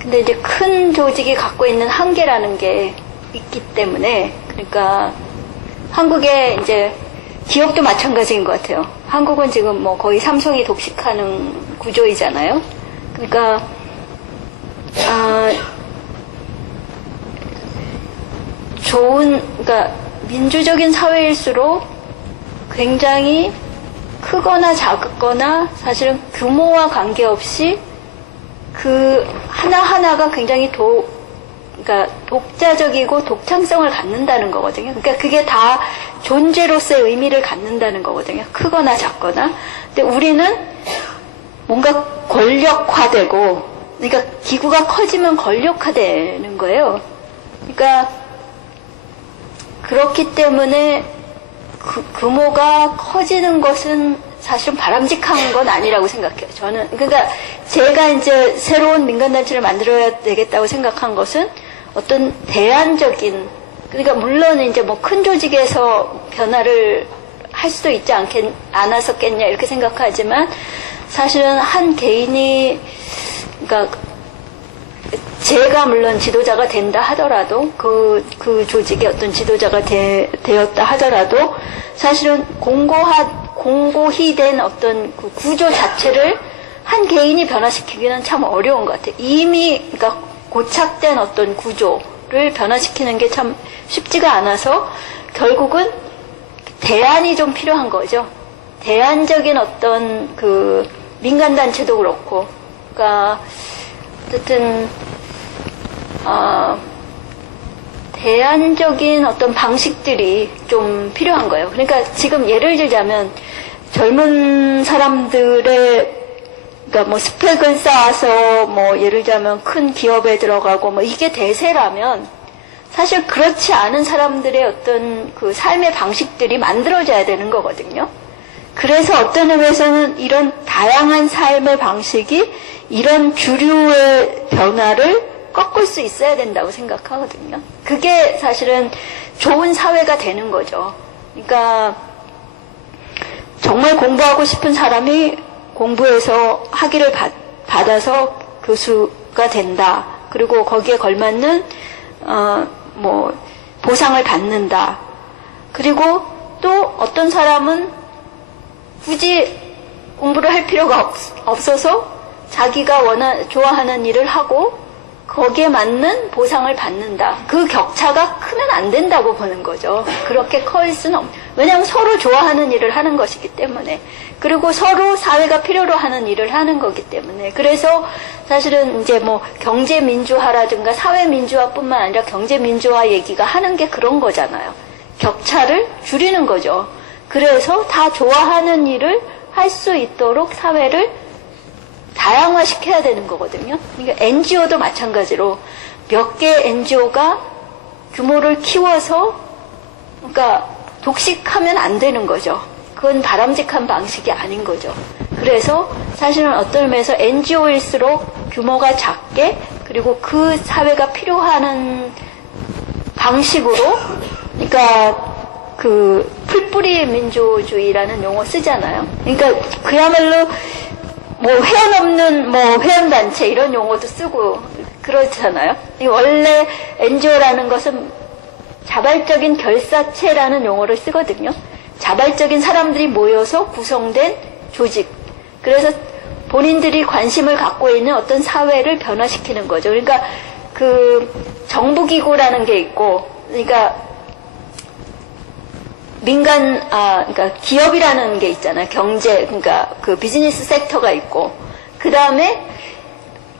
근데 이제 큰 조직이 갖고 있는 한계라는 게 있기 때문에 그러니까 한국의 이제 기업도 마찬가지인 것 같아요. 한국은 지금 뭐 거의 삼성이 독식하는 구조이잖아요. 그러니까 그러니까 민주적인 사회일수록 굉장히 크거나 작거나 사실은 규모와 관계없이 그 하나하나가 굉장히 그러니까 독자적이고 독창성을 갖는다는 거거든요. 그러니까 그게 다 존재로서의 의미를 갖는다는 거거든요. 크거나 작거나. 근데 우리는 뭔가 권력화되고, 그러니까 기구가 커지면 권력화되는 거예요. 그러니까 그렇기 때문에 규모가 커지는 것은 사실은 바람직한 건 아니라고 생각해요. 저는 그러니까 제가 이제 새로운 민간단체를 만들어야 되겠다고 생각한 것은 어떤 대안적인 그러니까 물론 이제 뭐 큰 조직에서 변화를 할 수도 있지 않았었겠냐 이렇게 생각하지만 사실은 한 개인이 그러니까 제가 물론 지도자가 된다 하더라도 그 조직의 어떤 지도자가 되었다 하더라도 사실은 공고히 된 어떤 그 구조 자체를 한 개인이 변화시키기는 참 어려운 것 같아요. 이미 그러니까 고착된 어떤 구조를 변화시키는 게 참 쉽지가 않아서 결국은 대안이 좀 필요한 거죠. 대안적인 어떤 그 민간단체도 그렇고 그러니까 어쨌든 대안적인 어떤 방식들이 좀 필요한 거예요. 그러니까 지금 예를 들자면 젊은 사람들의 그러니까 뭐 스펙을 쌓아서 뭐 예를 들자면 큰 기업에 들어가고 뭐 이게 대세라면 사실 그렇지 않은 사람들의 어떤 그 삶의 방식들이 만들어져야 되는 거거든요. 그래서 어떤 의미에서는 이런 다양한 삶의 방식이 이런 주류의 변화를 꺾을 수 있어야 된다고 생각하거든요. 그게 사실은 좋은 사회가 되는 거죠. 그러니까 정말 공부하고 싶은 사람이 공부해서 학위를 받아서 교수가 된다. 그리고 거기에 걸맞는 뭐 보상을 받는다. 그리고 또 어떤 사람은 굳이 공부를 할 필요가 없어서 자기가 좋아하는 일을 하고 거기에 맞는 보상을 받는다. 그 격차가 크면 안 된다고 보는 거죠. 그렇게 커질 수는 왜냐하면 서로 좋아하는 일을 하는 것이기 때문에. 그리고 서로 사회가 필요로 하는 일을 하는 거기 때문에. 그래서 사실은 이제 뭐 경제민주화라든가 사회민주화뿐만 아니라 경제민주화 얘기가 하는 게 그런 거잖아요. 격차를 줄이는 거죠. 그래서 다 좋아하는 일을 할 수 있도록 사회를 다양화시켜야 되는 거거든요. 그러니까 NGO도 마찬가지로 몇 개 NGO가 규모를 키워서 그러니까 독식하면 안 되는 거죠. 그건 바람직한 방식이 아닌 거죠. 그래서 사실은 어떤 의미에서 NGO일수록 규모가 작게 그리고 그 사회가 필요한 방식으로 그러니까 그 풀뿌리 민주주의라는 용어 쓰잖아요. 그러니까 그야말로 뭐 회원 없는 뭐 회원단체 이런 용어도 쓰고 그렇잖아요. 이 원래 NGO라는 것은 자발적인 결사체라는 용어를 쓰거든요. 자발적인 사람들이 모여서 구성된 조직. 그래서 본인들이 관심을 갖고 있는 어떤 사회를 변화시키는 거죠. 그러니까 그 정부기구라는 게 있고, 그러니까 그러니까 기업이라는 게 있잖아요. 경제, 그러니까 그 비즈니스 섹터가 있고, 그 다음에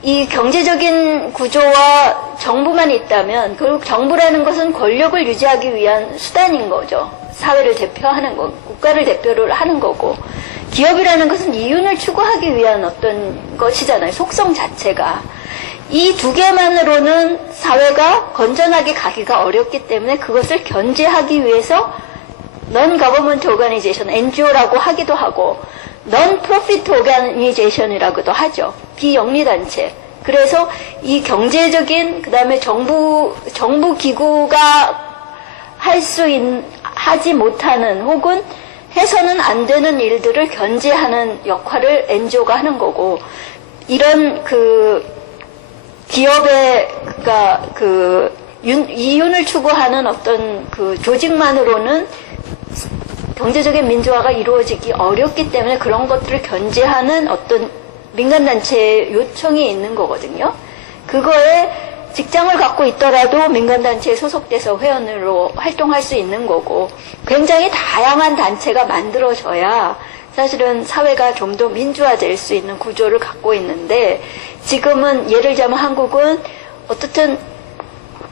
이 경제적인 구조와 정부만 있다면, 결국 정부라는 것은 권력을 유지하기 위한 수단인 거죠. 사회를 대표하는 거, 국가를 대표를 하는 거고, 기업이라는 것은 이윤을 추구하기 위한 어떤 것이잖아요. 속성 자체가. 이 두 개만으로는 사회가 건전하게 가기가 어렵기 때문에 그것을 견제하기 위해서 Non-Government Organization, NGO라고 하기도 하고 Non-Profit Organization이라고도 하죠. 비영리단체. 그래서 이 경제적인 그다음에 정부 기구가 하지 못하는 혹은 해서는 안 되는 일들을 견제하는 역할을 NGO가 하는 거고, 이런 그 기업의 그러니까 그 이윤을 추구하는 어떤 그 조직만으로는 경제적인 민주화가 이루어지기 어렵기 때문에 그런 것들을 견제하는 어떤 민간단체의 요청이 있는 거거든요. 그거에 직장을 갖고 있더라도 민간단체에 소속돼서 회원으로 활동할 수 있는 거고, 굉장히 다양한 단체가 만들어져야 사실은 사회가 좀 더 민주화될 수 있는 구조를 갖고 있는데, 지금은 예를 들자면 한국은 어떻든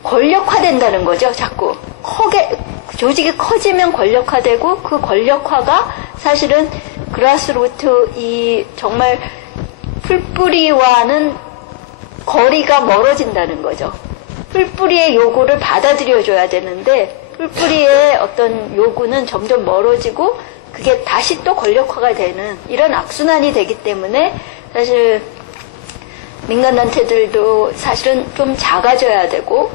권력화된다는 거죠. 자꾸 조직이 커지면 권력화되고, 그 권력화가 사실은 그라스루트 이 정말 풀뿌리와는 거리가 멀어진다는 거죠. 풀뿌리의 요구를 받아들여줘야 되는데 풀뿌리의 어떤 요구는 점점 멀어지고 그게 다시 또 권력화가 되는 이런 악순환이 되기 때문에 사실 민간단체들도 사실은 좀 작아져야 되고,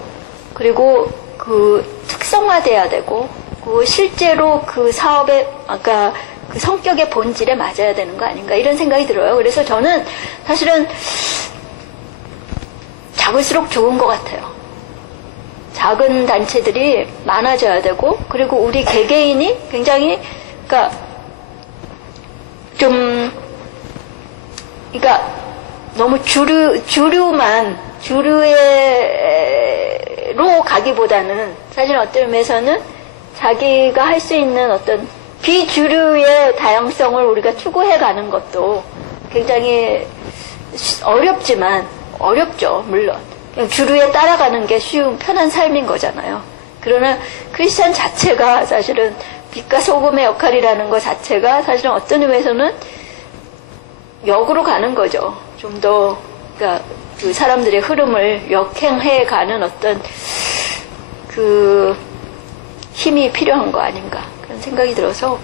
그리고 그 특성화돼야 되고, 그 실제로 그 사업의 아까 그 성격의 본질에 맞아야 되는 거 아닌가 이런 생각이 들어요. 그래서 저는 사실은 작을수록 좋은 것 같아요. 작은 단체들이 많아져야 되고, 그리고 우리 개개인이 굉장히, 그러니까 너무 주류로 가기보다는 사실 어떤 의미에서는 자기가 할 수 있는 어떤 비주류의 다양성을 우리가 추구해 가는 것도 굉장히 어렵죠, 물론. 그냥 주류에 따라가는 게 쉬운, 편한 삶인 거잖아요. 그러나 크리스찬 자체가 사실은 빛과 소금의 역할이라는 것 자체가 사실은 어떤 의미에서는 역으로 가는 거죠. 좀 더, 그러니까 그 사람들의 흐름을 역행해 가는 어떤 그 힘이 필요한 거 아닌가. 그런 생각이 들어서,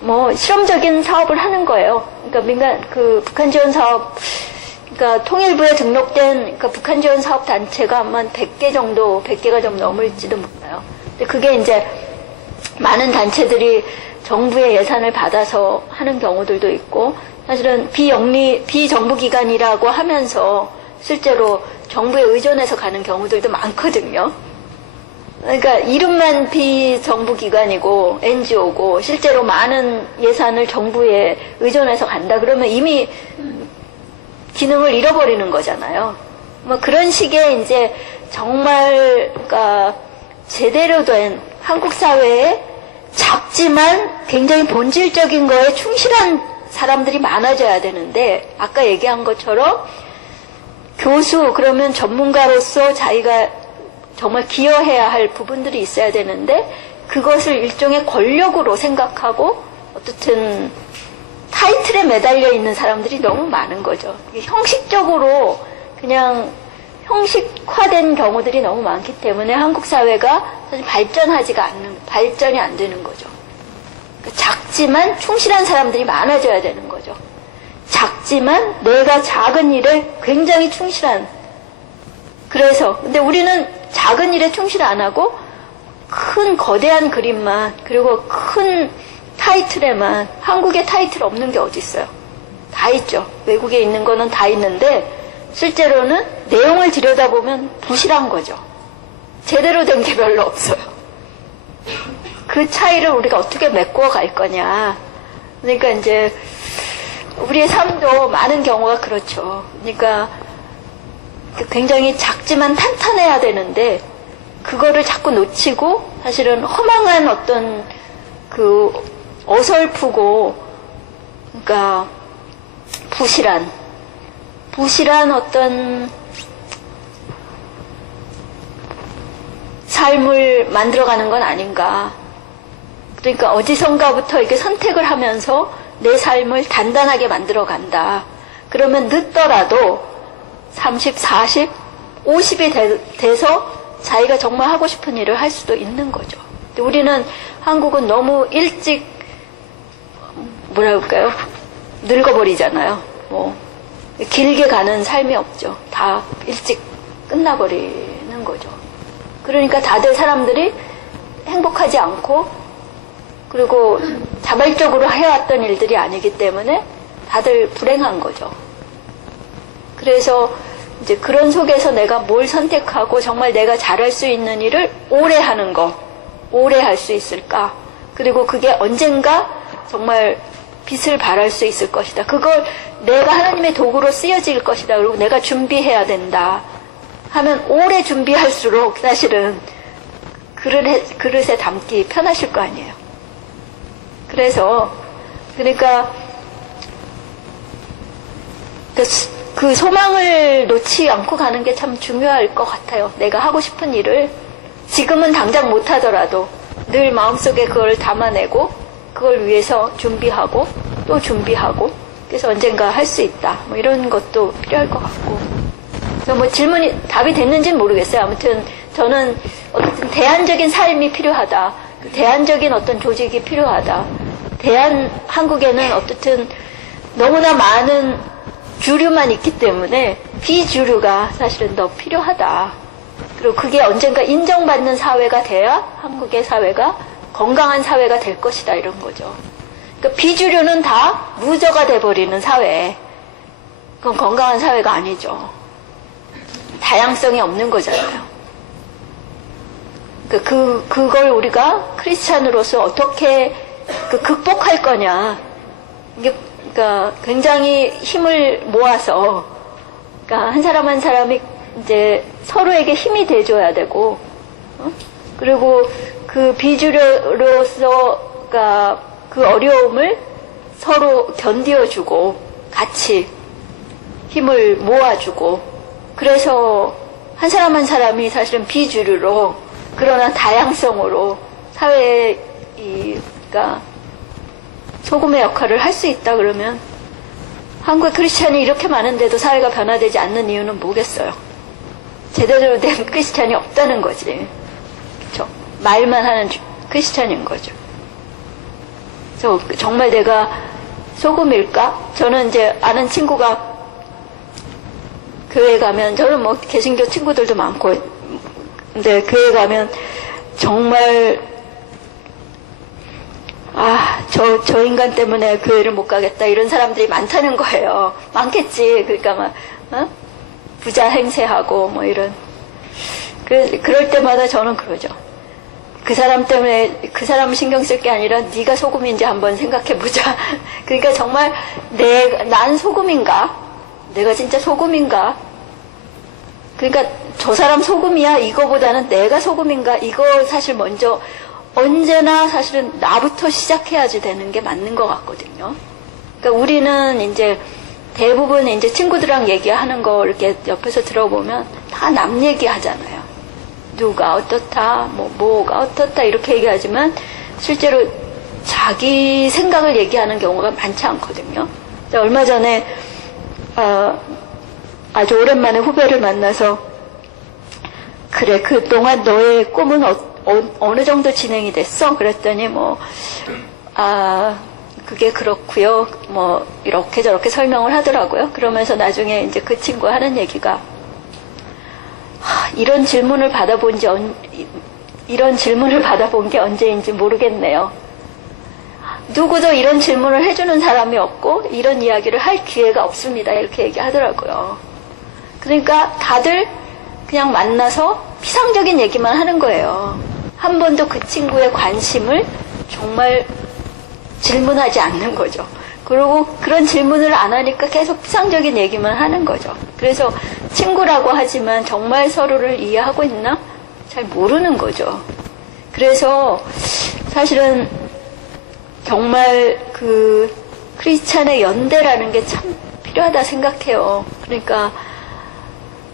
뭐, 실험적인 사업을 하는 거예요. 그러니까 북한 지원 사업, 그러니까 통일부에 등록된 그러니까 북한 지원 사업 단체가 아마 100개가 좀 넘을지도 몰라요. 근데 그게 이제 많은 단체들이 정부의 예산을 받아서 하는 경우들도 있고, 사실은 비정부 기관이라고 하면서 실제로 정부에 의존해서 가는 경우들도 많거든요. 그러니까 이름만 비정부 기관이고 NGO고 실제로 많은 예산을 정부에 의존해서 간다 그러면 이미 기능을 잃어버리는 거잖아요. 뭐 그런 식의 이제 정말 그러니까 제대로 된 한국 사회에 작지만 굉장히 본질적인 거에 충실한 사람들이 많아져야 되는데, 아까 얘기한 것처럼 교수 그러면 전문가로서 자기가 정말 기여해야 할 부분들이 있어야 되는데 그것을 일종의 권력으로 생각하고 어떻든 타이틀에 매달려 있는 사람들이 너무 많은 거죠. 형식적으로 그냥 형식화된 경우들이 너무 많기 때문에 한국 사회가 사실 발전이 안 되는 거죠. 작지만 충실한 사람들이 많아져야 되는 거죠. 작지만 내가 작은 일에 굉장히 충실한. 그래서 근데 우리는 작은 일에 충실 안 하고 큰 거대한 그림만, 그리고 큰 타이틀에만, 한국에 타이틀 없는 게 어디 있어요? 다 있죠. 외국에 있는 거는 다 있는데 실제로는 내용을 들여다보면 부실한 거죠. 제대로 된 게 별로 없어요. 그 차이를 우리가 어떻게 메꿔 갈 거냐. 그러니까 이제 우리의 삶도 많은 경우가 그렇죠. 그러니까 굉장히 작지만 탄탄해야 되는데 그거를 자꾸 놓치고 사실은 허망한 어떤 그 어설프고 그러니까 부실한 어떤 삶을 만들어가는 건 아닌가. 그러니까 어디선가부터 이렇게 선택을 하면서 내 삶을 단단하게 만들어간다. 그러면 늦더라도 30, 40, 50이 돼서 자기가 정말 하고 싶은 일을 할 수도 있는 거죠. 근데 우리는 한국은 너무 일찍 뭐라 그럴까요? 늙어버리잖아요. 뭐 길게 가는 삶이 없죠. 다 일찍 끝나버리는 거죠. 그러니까 다들 사람들이 행복하지 않고 그리고 자발적으로 해왔던 일들이 아니기 때문에 다들 불행한 거죠. 그래서 이제 그런 속에서 내가 뭘 선택하고 정말 내가 잘할 수 있는 일을 오래 하는 거, 오래 할 수 있을까? 그리고 그게 언젠가 정말 빛을 발할 수 있을 것이다. 그걸 내가 하나님의 도구로 쓰여질 것이다. 그리고 내가 준비해야 된다. 하면 오래 준비할수록 사실은 그릇에 담기 편하실 거 아니에요. 그래서 그러니까 그 소망을 놓지 않고 가는 게 참 중요할 것 같아요. 내가 하고 싶은 일을 지금은 당장 못하더라도 늘 마음속에 그걸 담아내고 그걸 위해서 준비하고 또 준비하고 그래서 언젠가 할 수 있다. 뭐 이런 것도 필요할 것 같고. 그래서 뭐 질문이 답이 됐는지는 모르겠어요. 아무튼 저는 어쨌든 대안적인 삶이 필요하다. 대안적인 어떤 조직이 필요하다. 한국에는 어쨌든 너무나 많은 주류만 있기 때문에 비주류가 사실은 더 필요하다. 그리고 그게 언젠가 인정받는 사회가 돼야 한국의 사회가 건강한 사회가 될 것이다. 이런 거죠. 그러니까 비주류는 다 무저가 돼버리는 사회. 그건 건강한 사회가 아니죠. 다양성이 없는 거잖아요. 그걸 우리가 크리스찬으로서 어떻게 극복할 거냐. 이게 그러니까 굉장히 힘을 모아서 그러니까 한 사람 한 사람이 이제 서로에게 힘이 돼줘야 되고 그리고 그 비주류로서 그러니까 그 어려움을 서로 견디어주고 같이 힘을 모아주고 그래서 한 사람 한 사람이 사실은 비주류로 그러나 다양성으로 사회에 그러니까 소금의 역할을 할 수 있다 그러면 한국 크리스찬이 이렇게 많은데도 사회가 변화되지 않는 이유는 뭐겠어요? 제대로 된 크리스찬이 없다는 거지. 그렇죠? 말만 하는 크리스찬인 거죠. 그래서 정말 내가 소금일까? 저는 이제 아는 친구가 교회 가면 저는 뭐 개신교 친구들도 많고 근데 교회 가면 정말 저 인간 때문에 교회를 못 가겠다 이런 사람들이 많다는 거예요. 많겠지. 그러니까 막 부자 행세하고 뭐 이런 그럴 때마다 저는 그러죠. 그 사람 때문에 그 사람을 신경 쓸 게 아니라 네가 소금인지 한번 생각해 보자. 그러니까 정말 난 소금인가? 내가 진짜 소금인가? 그러니까 저 사람 소금이야 이거보다는 내가 소금인가? 이거 사실 먼저 언제나 사실은 나부터 시작해야지 되는 게 맞는 것 같거든요. 그러니까 우리는 이제 대부분 이제 친구들이랑 얘기하는 거 이렇게 옆에서 들어보면 다 남 얘기하잖아요. 누가 어떻다, 뭐가 어떻다 이렇게 얘기하지만 실제로 자기 생각을 얘기하는 경우가 많지 않거든요. 얼마 전에 아주 오랜만에 후배를 만나서 그래 그동안 너의 꿈은 어느 정도 진행이 됐어? 그랬더니 그게 그렇고요. 이렇게 저렇게 설명을 하더라고요. 그러면서 나중에 이제 그 친구가 하는 얘기가 이런 질문을 받아본 게 언제인지 모르겠네요. 누구도 이런 질문을 해주는 사람이 없고 이런 이야기를 할 기회가 없습니다. 이렇게 얘기하더라고요. 그러니까 다들 그냥 만나서 피상적인 얘기만 하는 거예요. 한 번도 그 친구의 관심을 정말 질문하지 않는 거죠. 그리고 그런 질문을 안 하니까 계속 피상적인 얘기만 하는 거죠. 그래서 친구라고 하지만 정말 서로를 이해하고 있나? 잘 모르는 거죠. 그래서 사실은 정말 그 크리스찬의 연대라는 게 참 필요하다 생각해요. 그러니까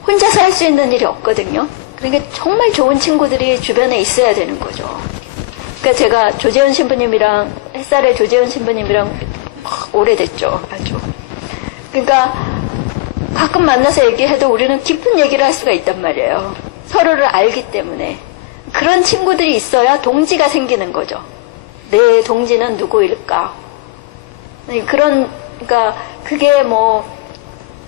혼자서 할 수 있는 일이 없거든요. 그러니까 정말 좋은 친구들이 주변에 있어야 되는 거죠. 그러니까 제가 조재현 신부님이랑 햇살의 조재현 신부님이랑 오래됐죠. 아주. 그러니까 가끔 만나서 얘기해도 우리는 깊은 얘기를 할 수가 있단 말이에요. 서로를 알기 때문에. 그런 친구들이 있어야 동지가 생기는 거죠. 내 동지는 누구일까? 그러니까 그게 뭐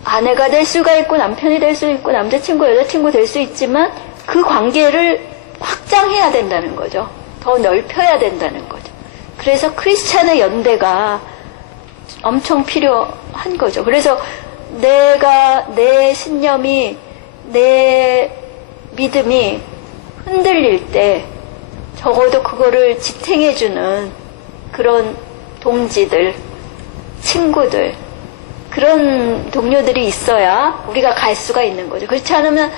아내가 될 수가 있고 남편이 될 수 있고 남자친구 여자친구 될 수 있지만 그 관계를 확장해야 된다는 거죠. 더 넓혀야 된다는 거죠. 그래서 크리스찬의 연대가 엄청 필요한 거죠. 그래서 내 신념이 내 믿음이 흔들릴 때 적어도 그거를 지탱해주는 그런 동지들, 친구들, 그런 동료들이 있어야 우리가 갈 수가 있는 거죠. 그렇지 않으면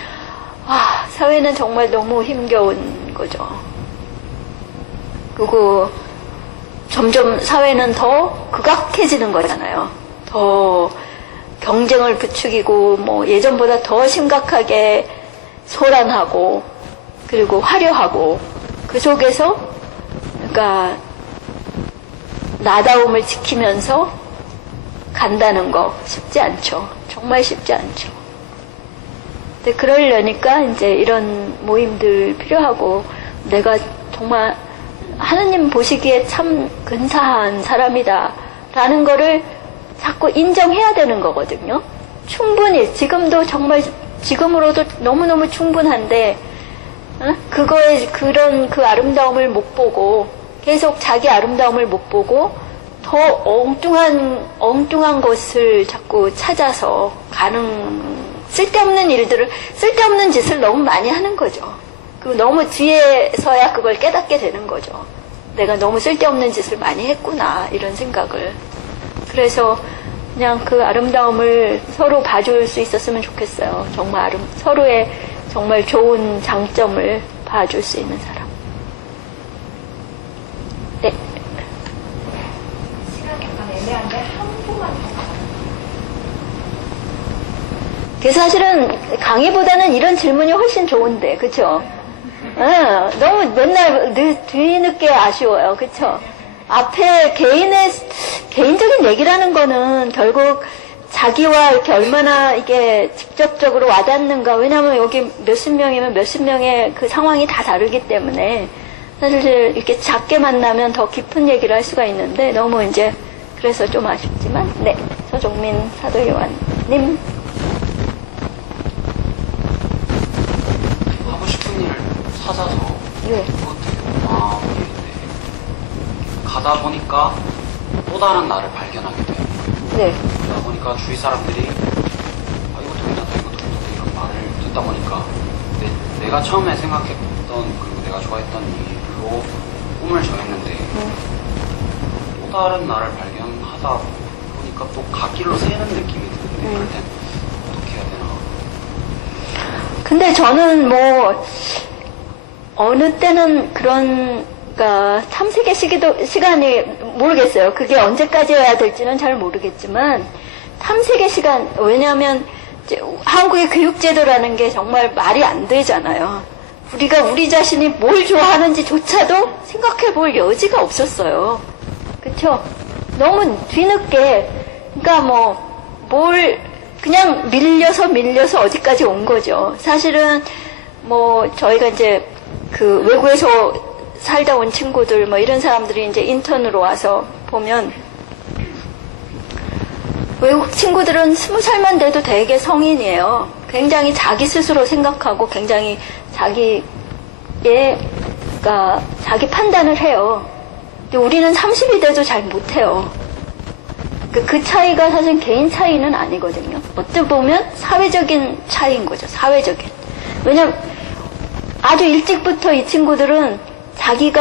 사회는 정말 너무 힘겨운 거죠. 그리고 점점 사회는 더 극악해지는 거잖아요. 더 경쟁을 부추기고 뭐 예전보다 더 심각하게 소란하고 그리고 화려하고 그 속에서 그러니까 나다움을 지키면서 간다는 거 쉽지 않죠. 정말 쉽지 않죠. 근데 그러려니까 이제 이런 모임들 필요하고 내가 정말 하느님 보시기에 참 근사한 사람이다 라는 거를 자꾸 인정해야 되는 거거든요. 충분히 지금도 정말 지금으로도 너무너무 충분한데 그거에 그런 그 아름다움을 못 보고 계속 자기 아름다움을 못 보고 더 엉뚱한 것을 자꾸 찾아서 쓸데없는 짓을 너무 많이 하는 거죠. 그 너무 뒤에서야 그걸 깨닫게 되는 거죠. 내가 너무 쓸데없는 짓을 많이 했구나 이런 생각을. 그래서 그냥 그 아름다움을 서로 봐줄 수 있었으면 좋겠어요. 정말 서로의 정말 좋은 장점을 봐줄 수 있는 사람. 네. 시간이 약간 애매한데 한 분만 더. 그래서 사실은 강의보다는 이런 질문이 훨씬 좋은데, 그쵸? 너무 맨날 뒤늦게 아쉬워요, 그쵸? 앞에 개인적인 얘기라는 거는 결국 자기와 이렇게 얼마나 이게 직접적으로 와닿는가. 왜냐면 여기 몇십 명이면 몇십 명의 그 상황이 다 다르기 때문에 사실 이렇게 작게 만나면 더 깊은 얘기를 할 수가 있는데 너무 이제 그래서 좀 아쉽지만, 네. 서종민 사도요한님. 하고 싶은 일을 찾아서 네. 그것 되게 마음인데 가다 보니까 또 다른 나를 발견하게 돼요. 네. 그러다 보니까 주위 사람들이 이것도 괜찮다 이것도 괜찮다 이런 말을 듣다 보니까 내가 처음에 생각했던 그리고 내가 좋아했던 일로 꿈을 정했는데 또 다른 나를 발견하다 보니까 또 갓길로 새는 느낌이 드는데 그럴 땐 어떻게 해야 되나. 근데 저는 뭐 어느 때는 그러니까 탐색의 시간이 모르겠어요. 그게 언제까지여야 될지는 잘 모르겠지만 탐색의 시간, 왜냐하면 이제 한국의 교육제도라는 게 정말 말이 안 되잖아요. 우리가 우리 자신이 뭘 좋아하는지조차도 생각해 볼 여지가 없었어요. 그쵸? 너무 뒤늦게, 그러니까 그냥 밀려서 어디까지 온 거죠. 사실은 저희가 이제 그 외국에서 살다 온 친구들 이런 사람들이 이제 인턴으로 와서 보면 외국 친구들은 20살만 돼도 되게 성인이에요. 굉장히 자기 스스로 생각하고 굉장히 그러니까 자기 판단을 해요. 근데 우리는 30이 돼도 잘 못해요. 그 차이가 사실 개인 차이는 아니거든요. 어떻게 보면 사회적인 차이인 거죠. 사회적인. 왜냐면 아주 일찍부터 이 친구들은 자기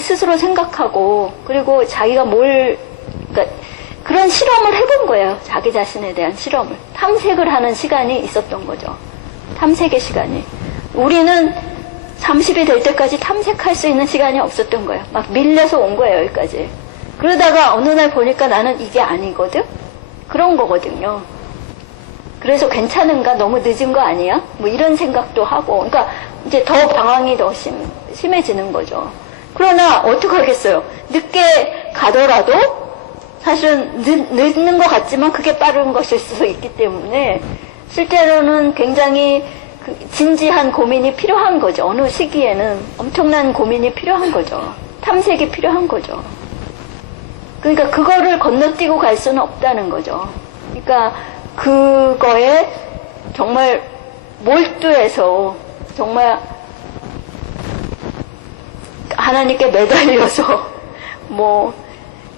스스로 생각하고 그리고 자기가 그러니까 그런 실험을 해본 거예요. 자기 자신에 대한 실험을. 탐색을 하는 시간이 있었던 거죠. 탐색의 시간이. 우리는 30이 될 때까지 탐색할 수 있는 시간이 없었던 거예요. 막 밀려서 온 거예요, 여기까지. 그러다가 어느 날 보니까 나는 이게 아니거든? 그런 거거든요. 그래서 괜찮은가? 너무 늦은 거 아니야? 뭐 이런 생각도 하고. 그러니까 이제 더 방황이 더 심해지는 거죠. 그러나 어떡하겠어요? 늦게 가더라도 사실은 늦는 것 같지만 그게 빠른 것일 수도 있기 때문에 실제로는 굉장히 진지한 고민이 필요한 거죠. 어느 시기에는 엄청난 고민이 필요한 거죠. 탐색이 필요한 거죠. 그러니까 그거를 건너뛰고 갈 수는 없다는 거죠. 그러니까 그거에 정말 몰두해서 정말 하나님께 매달려서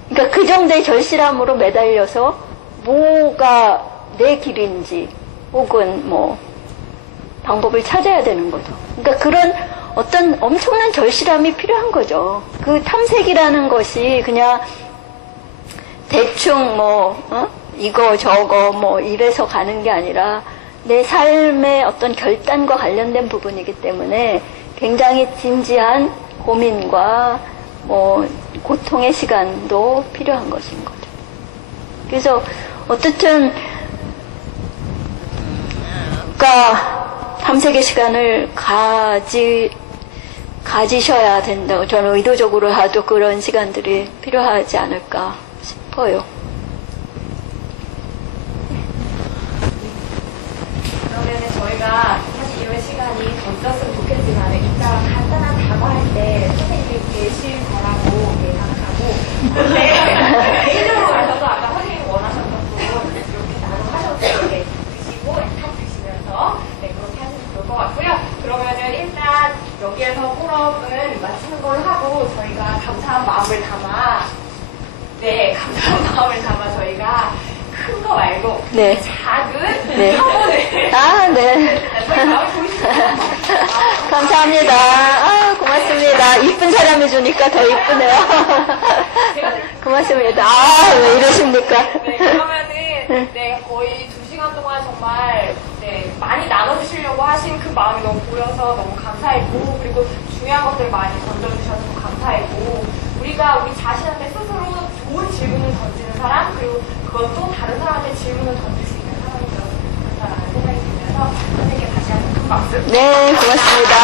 그러니까 그 정도의 절실함으로 매달려서 뭐가 내 길인지 혹은 방법을 찾아야 되는 거죠. 그러니까 그런 어떤 엄청난 절실함이 필요한 거죠. 그 탐색이라는 것이 그냥 대충 이거 저거 이래서 가는 게 아니라 내 삶의 어떤 결단과 관련된 부분이기 때문에 굉장히 진지한 고민과 고통의 시간도 필요한 것인 거죠. 그래서 어쨌든 그러니까 탐색의 시간을 가지셔야 된다고 저는 의도적으로라도 그런 시간들이 필요하지 않을까 싶어요. 그러면은 저희가 사실 이런 시간이 더 있었으면 좋겠지만 이따가 간단한 답할 때 선생님이 계실 거라고 예상하고 근데 개인적으로 가셔서 아까 선생님이 원하셨던 부분 이렇게 나눠하셔서 이렇게 드시고 탁 드시면서 그렇게 하시면 좋을 것 같고요. 그러면은 일단 여기에서 포럼을 마치는 걸로 하고 저희가 감사한 마음을 담아 감사한 마음을 담아 저희가 큰 거 말고 네. 작은 화분을 네. 저희 마음이 보이시죠? 감사합니다. 고맙습니다. 이쁜 사람이 주니까 더 이쁘네요. 고맙습니다. 왜 이러십니까? 그러면은 거의 2시간 동안 정말 많이 나눠주시려고 하신 그 마음이 너무 보여서 너무 감사했고 그리고 중요한 것들 많이 던져주셔서 감사했고 우리가 우리 자신한테 스스로 좋은 질문을 던지는 사람 그리고 그것도 다른 사람한테 질문을 던질 수 있는 사람이 되었으면 좋겠다라는 생각이 들면서 선생님께 다시 한번 큰 박수. 네, 고맙습니다.